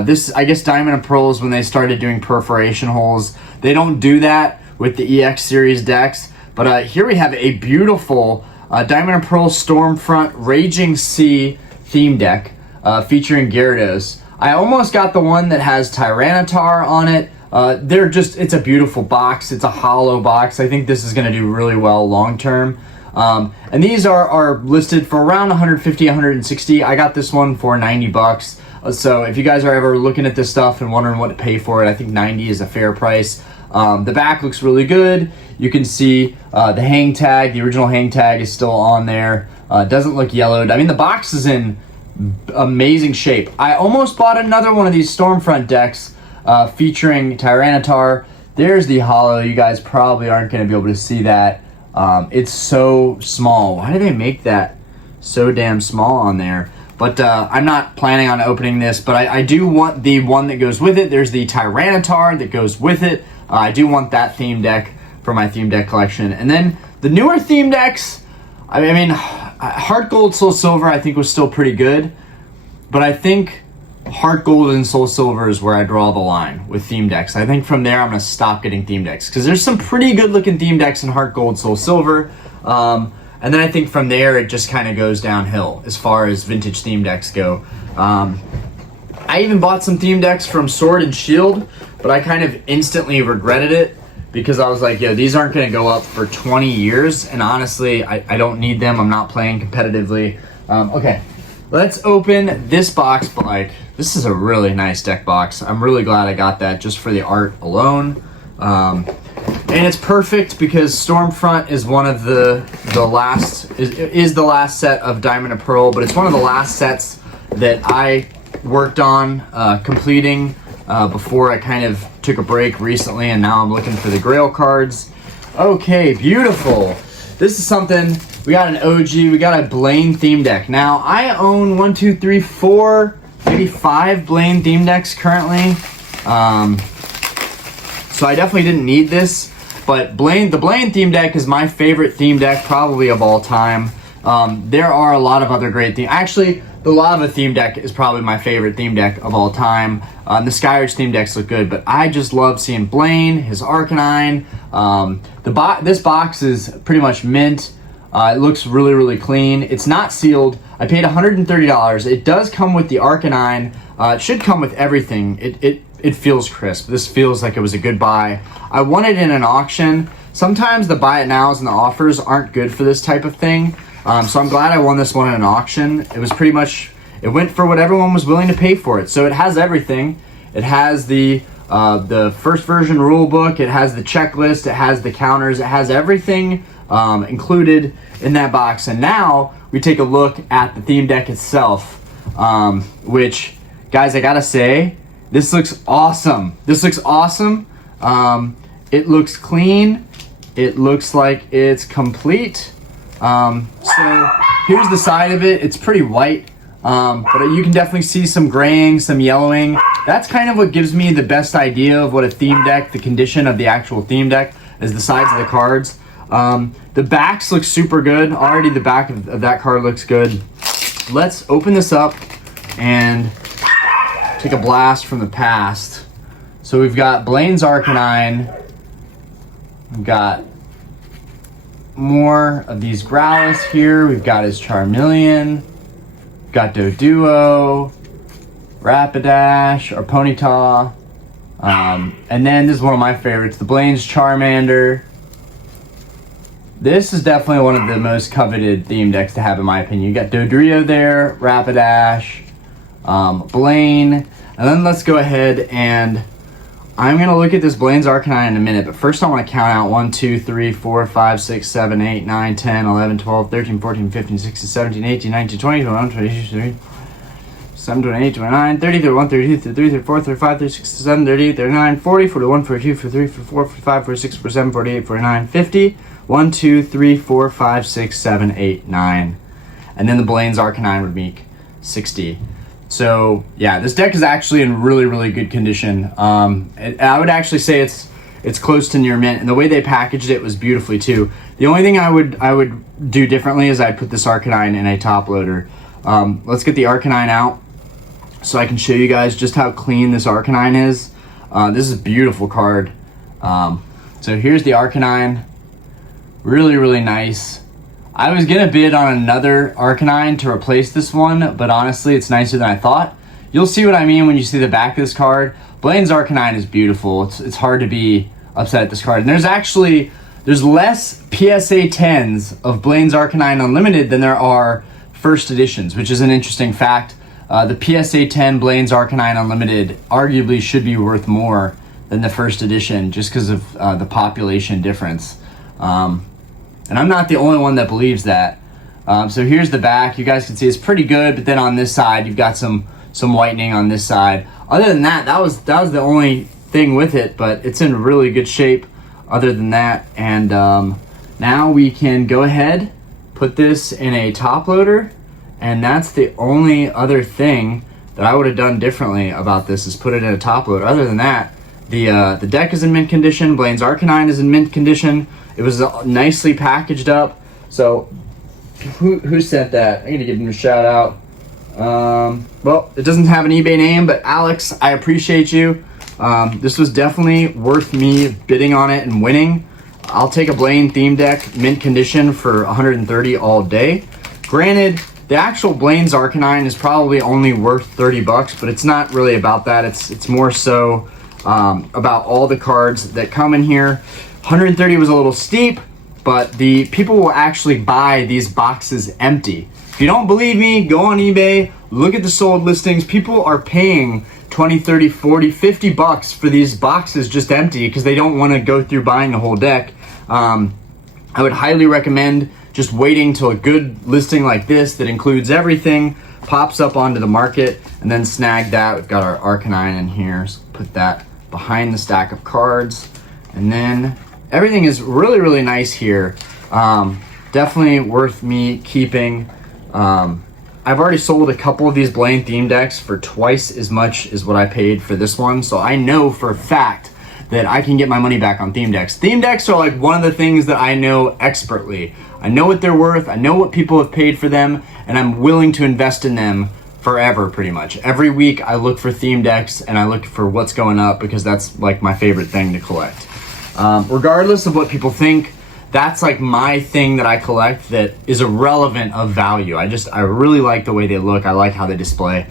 This, I guess Diamond and Pearl is when they started doing perforation holes. They don't do that with the EX series decks. But here we have a beautiful Diamond and Pearl Stormfront Raging Sea theme deck featuring Gyarados. I almost got the one that has Tyranitar on it. It's a beautiful box. It's a hollow box. I think this is going to do really well long term. And these are listed for around 150, 160. I got this one for 90 bucks. So if you guys are ever looking at this stuff and wondering what to pay for it, I think 90 is a fair price. The back looks really good. You can see the hang tag, the original hang tag is still on there. It doesn't look yellowed. I mean, the box is in amazing shape. I almost bought another one of these Stormfront decks featuring Tyranitar. There's the hollow. You guys probably aren't going to be able to see that. It's so small. Why do they make that so damn small on there? But I'm not planning on opening this, but I do want the one that goes with it. There's the Tyranitar that goes with it. I do want that theme deck for my theme deck collection. And then the newer theme decks, I mean, Heart Gold, Soul Silver I think was still pretty good, but I think Heart Gold and Soul Silver is where I draw the line with theme decks. I think from there I'm going to stop getting theme decks, because there's some pretty good looking theme decks in Heart Gold, Soul Silver. And then I think from there it just kind of goes downhill as far as vintage theme decks go. I even bought some theme decks from Sword and Shield, but I kind of instantly regretted it, because I was like, yo, these aren't going to go up for 20 years, and honestly, I don't need them. I'm not playing competitively. Okay, let's open this box. But like, this is a really nice deck box. I'm really glad I got that just for the art alone. And it's perfect because Stormfront is one of the last, is the last set of Diamond and Pearl, but it's one of the last sets that I worked on completing before I kind of took a break recently, and now I'm looking for the Grail cards. Okay, beautiful. This is something, we got an OG, we got a Blaine theme deck. Now, I own 1, 2, 3, 4, maybe 5 Blaine theme decks currently. So I definitely didn't need this, but the Blaine theme deck is my favorite theme deck probably of all time. There are a lot of other great themes. Actually, the Lava theme deck is probably my favorite theme deck of all time. The Skyridge theme decks look good, but I just love seeing Blaine, his Arcanine. This box is pretty much mint. It looks really, really clean. It's not sealed. I paid $130. It does come with the Arcanine. It should come with everything. It feels crisp. This feels like it was a good buy. I won it in an auction. Sometimes the buy it nows and the offers aren't good for this type of thing. So I'm glad I won this one in an auction. It was pretty much, it went for what everyone was willing to pay for it. So it has everything. It has the first version rule book. It has the checklist. It has the counters. It has everything included in that box. And now we take a look at the theme deck itself, which, guys, I gotta say, this looks awesome. This looks awesome. It looks clean. It looks like it's complete. So here's the side of it. It's pretty white, but you can definitely see some graying, some yellowing. That's kind of what gives me the best idea of what a theme deck, the condition of the actual theme deck, is the sides of the cards. The backs look super good. Already the back of that card looks good. Let's open this up and take a blast from the past. So we've got Blaine's Arcanine. We've got more of these Growlithe here. We've got his Charmeleon. We've got Doduo, Rapidash, or Ponyta. And then this is one of my favorites, the Blaine's Charmander. This is definitely one of the most coveted theme decks to have in my opinion. You got Dodrio there, Rapidash, Blaine. And then let's go ahead and I'm going to look at this Blaine's Arcanine in a minute, but first I want to count out 1, 2, 3, 4, 5, 6, 7, 8, 9, 10, 11, 12, 13, 14, 15, 16, 17, 18, 19, 20, 21, 22, 23, 27, 28, 29, 30, 31, 32, 33, 34, 35, 36, 37, 38, 39, 40, 41, 42, 43, 44, 45, 46, 47, 48, 49, 50. 1, 2, 3, 4, 5, 6, 7, 8, 9. And then the Blaine's Arcanine would make 60. So yeah, this deck is actually in really, really good condition. I would actually say it's close to near mint, and the way they packaged it was beautifully too. The only thing I would do differently is I'd put this Arcanine in a top loader. Let's get the Arcanine out so I can show you guys just how clean this Arcanine is. This is a beautiful card. So here's the Arcanine. Really, really nice. I was gonna bid on another Arcanine to replace this one, but honestly, it's nicer than I thought. You'll see what I mean when you see the back of this card. Blaine's Arcanine is beautiful. It's hard to be upset at this card. And there's less PSA 10s of Blaine's Arcanine Unlimited than there are first editions, which is an interesting fact. The PSA 10 Blaine's Arcanine Unlimited arguably should be worth more than the first edition just because of the population difference. And I'm not the only one that believes that. So here's the back. You guys can see it's pretty good, but then on this side, you've got some whitening on this side. Other than that, that was the only thing with it, but it's in really good shape other than that. And now we can go ahead, put this in a top loader, And that's the only other thing that I would have done differently about this, is put it in a top load. Other than that, the deck is in mint condition. Blaine's Arcanine is in mint condition. It was nicely packaged up. So who sent that? I gotta give him a shout out. Well, it doesn't have an eBay name, but Alex, I appreciate you. This was definitely worth me bidding on it and winning. I'll take a Blaine theme deck mint condition for 130 all day. Granted, the actual Blaine's Arcanine is probably only worth 30 bucks, but it's not really about that. It's more so about all the cards that come in here. 130 was a little steep, but the people will actually buy these boxes empty. If you don't believe me, go on eBay, look at the sold listings. People are paying 20, 30, 40, 50 bucks for these boxes just empty because they don't want to go through buying the whole deck. I would highly recommend just waiting till a good listing like this that includes everything pops up onto the market, and then snag that. We've got our Arcanine in here, so put that behind the stack of cards. And then everything is really, really nice here. Definitely worth me keeping. I've already sold a couple of these Blaine theme decks for twice as much as what I paid for this one, so I know for a fact that I can get my money back on theme decks. Theme decks are like one of the things that I know expertly. I know what they're worth, I know what people have paid for them, and I'm willing to invest in them forever, pretty much. Every week I look for theme decks and I look for what's going up because that's like my favorite thing to collect. Regardless of what people think, that's like my thing that I collect that is irrelevant of value. I really like the way they look. I like how they display.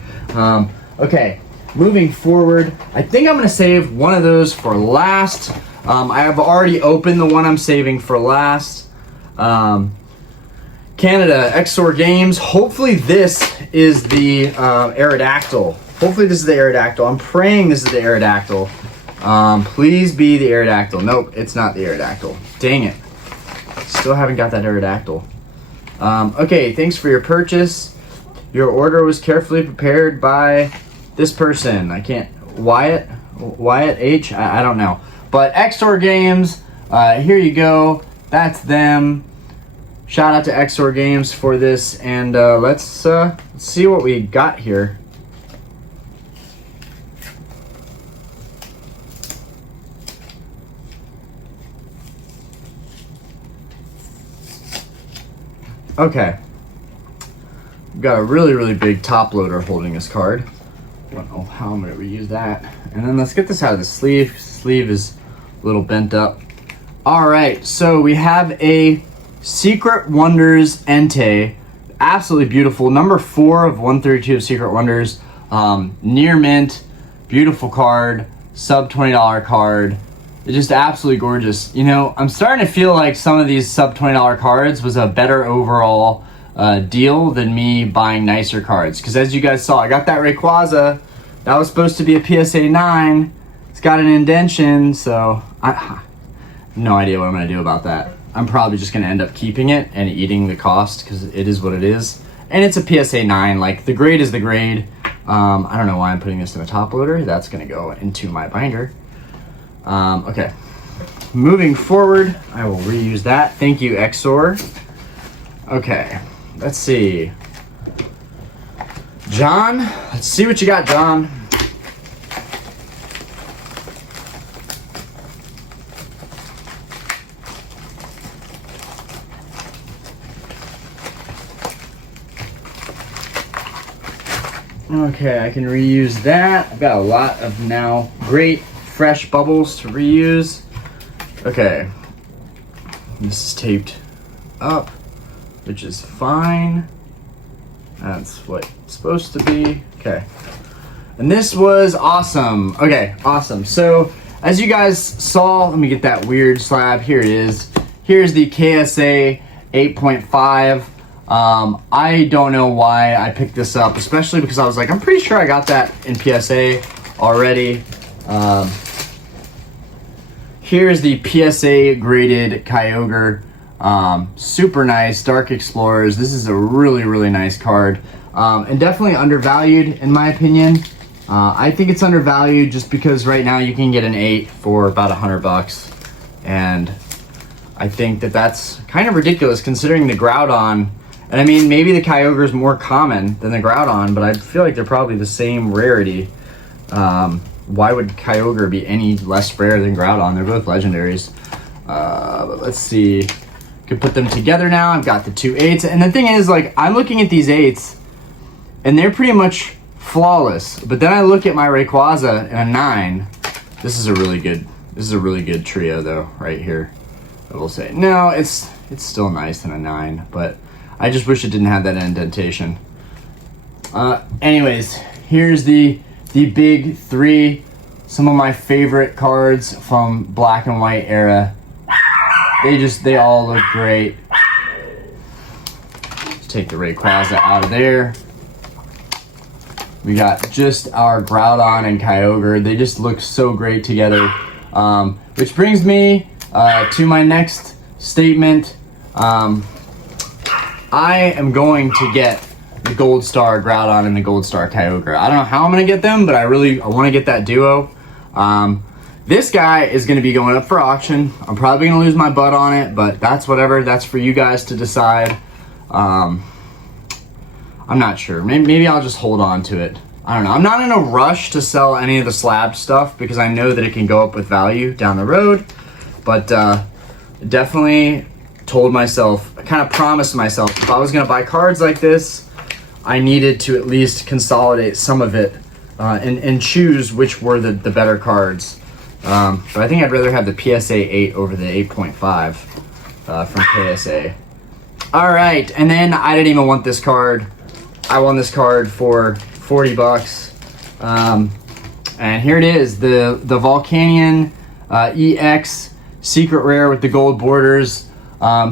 Okay, moving forward, I think I'm gonna save one of those for last. I have already opened the one I'm saving for last. Canada, Exor Games. Hopefully this is the Aerodactyl. Hopefully this is the Aerodactyl. I'm praying this is the Aerodactyl. Please be the Aerodactyl. Nope, it's not the Aerodactyl. Dang it. Still haven't got that Aerodactyl. Okay, thanks for your purchase. Your order was carefully prepared by this person. I can't... Wyatt H? I don't know. But Exor Games, here you go. That's them. Shout out to Exor Games for this, and let's see what we got here. Okay. We've got a really, really big top loader holding this card. I don't know how I'm going to reuse that. And then let's get this out of the sleeve. Sleeve is a little bent up. Alright, so we have a Secret Wonders Entei. Absolutely beautiful. Number 4 of 132 of Secret Wonders. Near mint. Beautiful card. Sub $20 card. It's just absolutely gorgeous. You know, I'm starting to feel like some of these sub $20 cards was a better overall deal than me buying nicer cards. Because as you guys saw, I got that Rayquaza. That was supposed to be a PSA 9. It's got an indentation, so I have no idea what I'm going to do about that. I'm probably just going to end up keeping it and eating the cost because it is what it is. And it's a PSA 9. Like, the grade is the grade. I don't know why I'm putting this in a top loader. That's going to go into my binder. Okay. Moving forward, I will reuse that. Thank you, Exor. Okay. Let's see. John, let's see what you got, John. Okay, I can reuse that. I've got a lot of now great fresh bubbles to reuse. Okay. This is taped up, which is fine. That's what it's supposed to be. Okay. And this was awesome. Okay, awesome. So, as you guys saw, let me get that weird slab. Here it is. Here's the KSA 8.5. I don't know why I picked this up, especially because I was like, I'm pretty sure I got that in PSA already. Here's the PSA graded Kyogre. Super nice. Dark Explorers. This is a really, really nice card. And definitely undervalued in my opinion. I think it's undervalued just because right now you can get an 8 for about $100. And I think that that's kind of ridiculous considering the Groudon And I mean, maybe the Kyogre is more common than the Groudon, but I feel like they're probably the same rarity. Why would Kyogre be any less rare than Groudon? They're both legendaries. But let's see. Could put them together now. I've got the 2 8s. And the thing is, like, I'm looking at these 8s, and they're pretty much flawless. But then I look at my Rayquaza and a 9. This is a really good trio, though, right here. I will say. No, it's still nice in a 9, but I just wish it didn't have that indentation. Anyways, here's the big 3. Some of my favorite cards from Black and White era. They all look great. Let's take the Rayquaza out of there. We got just our Groudon and Kyogre. They just look so great together. Which brings me to my next statement. I am going to get the Gold Star Groudon and the Gold Star Kyogre. I don't know how I'm going to get them, but I want to get that duo. This guy is going to be going up for auction. I'm probably going to lose my butt on it, but that's whatever. That's for you guys to decide. I'm not sure. Maybe I'll just hold on to it. I don't know. I'm not in a rush to sell any of the slab stuff because I know that it can go up with value down the road. But definitely told myself, I kind of promised myself, if I was going to buy cards like this, I needed to at least consolidate some of it and choose which were the better cards. But I think I'd rather have the PSA 8 over the 8.5 from KSA. All right, and then I didn't even want this card. I won this card for $40. And here it is, the Volcanion EX Secret Rare with the gold borders.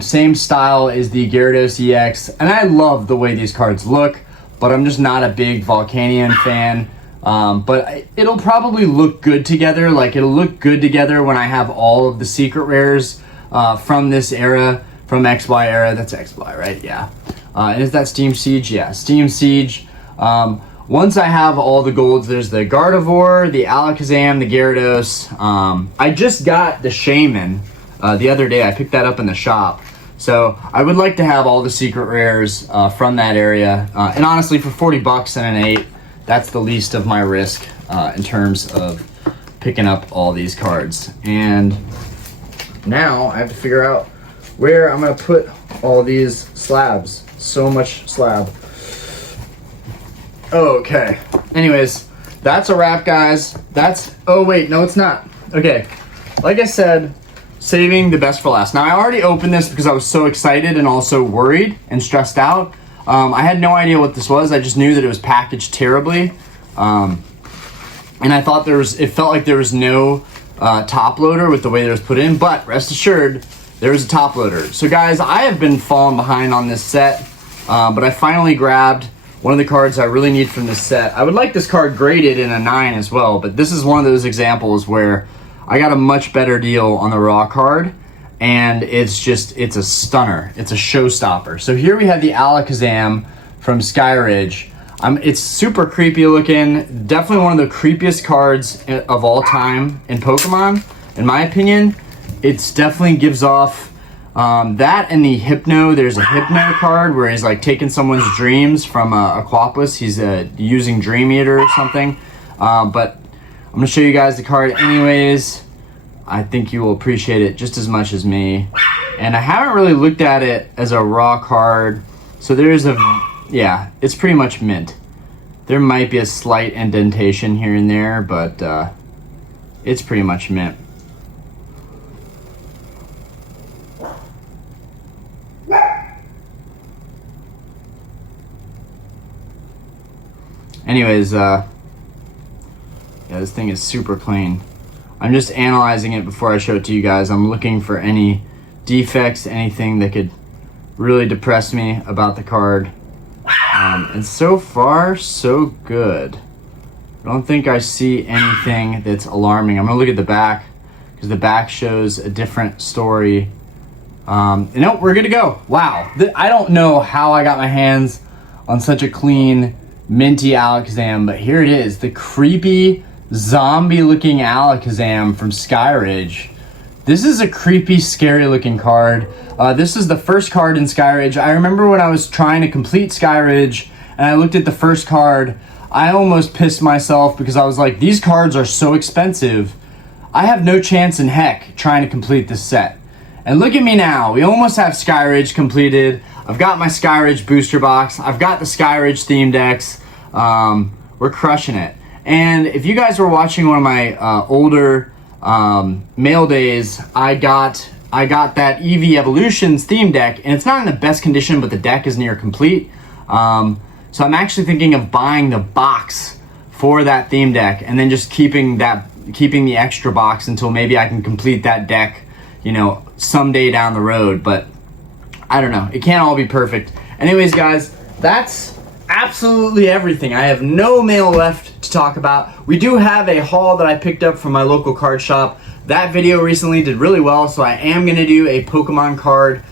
Same style as the Gyarados EX. And I love the way these cards look, but I'm just not a big Volcanion fan. But it'll probably look good together. Like, it'll look good together when I have all of the secret rares from this era, from XY era. That's XY, right? Yeah. And is that Steam Siege? Yeah, Steam Siege. Once I have all the golds, there's the Gardevoir, the Alakazam, the Gyarados. I just got the Shaman the other day. I picked that up in the shop. So I would like to have all the secret rares from that area. And honestly, for $40 and an 8, that's the least of my risk in terms of picking up all these cards. And now I have to figure out where I'm going to put all these slabs. So much slab. Okay. Anyways, that's a wrap, guys. Oh, wait. No, it's not. Okay. Like I said, saving the best for last. Now, I already opened this because I was so excited and also worried and stressed out. I had no idea what this was. I just knew that it was packaged terribly. And I thought it felt like there was no top loader with the way that it was put in, but rest assured, there was a top loader. So guys, I have been falling behind on this set, but I finally grabbed one of the cards I really need from this set. I would like this card graded in a 9 as well, but this is one of those examples where I got a much better deal on the raw card. And it's a stunner. It's a showstopper. So here we have the Alakazam from Skyridge. It's super creepy looking. Definitely one of the creepiest cards of all time in Pokemon, in my opinion. It definitely gives off that and the Hypno. There's a Hypno card where he's like taking someone's dreams from Aquapus. He's using Dream Eater or something. But I'm going to show you guys the card anyways. I think you will appreciate it just as much as me. And I haven't really looked at it as a raw card. So there's yeah, it's pretty much mint. There might be a slight indentation here and there, but it's pretty much mint. Anyways, yeah, this thing is super clean. I'm just analyzing it before I show it to you guys. I'm looking for any defects, anything that could really depress me about the card. And so far, so good. I don't think I see anything that's alarming. I'm gonna look at the back because the back shows a different story. No, we're good to go. Wow, I don't know how I got my hands on such a clean, minty Alakazam, but here it is, the creepy, zombie-looking Alakazam from Skyridge. This is a creepy, scary looking card. This is the first card in Skyridge. I remember when I was trying to complete Skyridge and I looked at the first card, I almost pissed myself because I was like, these cards are so expensive. I have no chance in heck trying to complete this set. And look at me now. We almost have Skyridge completed. I've got my Skyridge booster box. I've got the Skyridge theme decks. We're crushing it. And if you guys were watching one of my older mail days, I got that EV Evolutions theme deck, and it's not in the best condition, but the deck is near complete. So I'm actually thinking of buying the box for that theme deck, and then just keeping the extra box until maybe I can complete that deck, you know, someday down the road. But I don't know. It can't all be perfect. Anyways, guys, that's absolutely everything. I have no mail left to talk about. We do have a haul that I picked up from my local card shop. That video recently did really well, so I am going to do a Pokemon card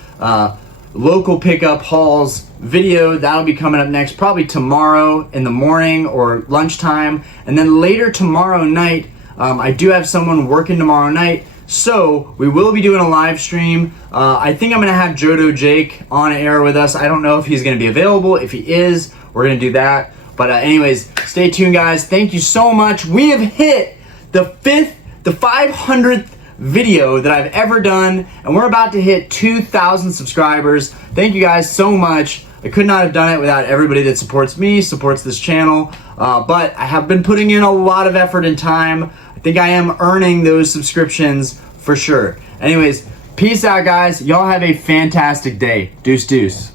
local pickup hauls video. That'll be coming up next, probably tomorrow in the morning or lunchtime. And then later tomorrow night, I do have someone working tomorrow night, so we will be doing a live stream. I think I'm going to have Johto Jake on air with us. I don't know if he's going to be available. If he is, we're going to do that. But anyways, stay tuned, guys. Thank you so much. We have hit the 500th video that I've ever done, and we're about to hit 2,000 subscribers. Thank you guys so much. I could not have done it without everybody that supports me, supports this channel, but I have been putting in a lot of effort and time. I think I am earning those subscriptions for sure. Anyways, peace out, guys. Y'all have a fantastic day. Deuce, deuce.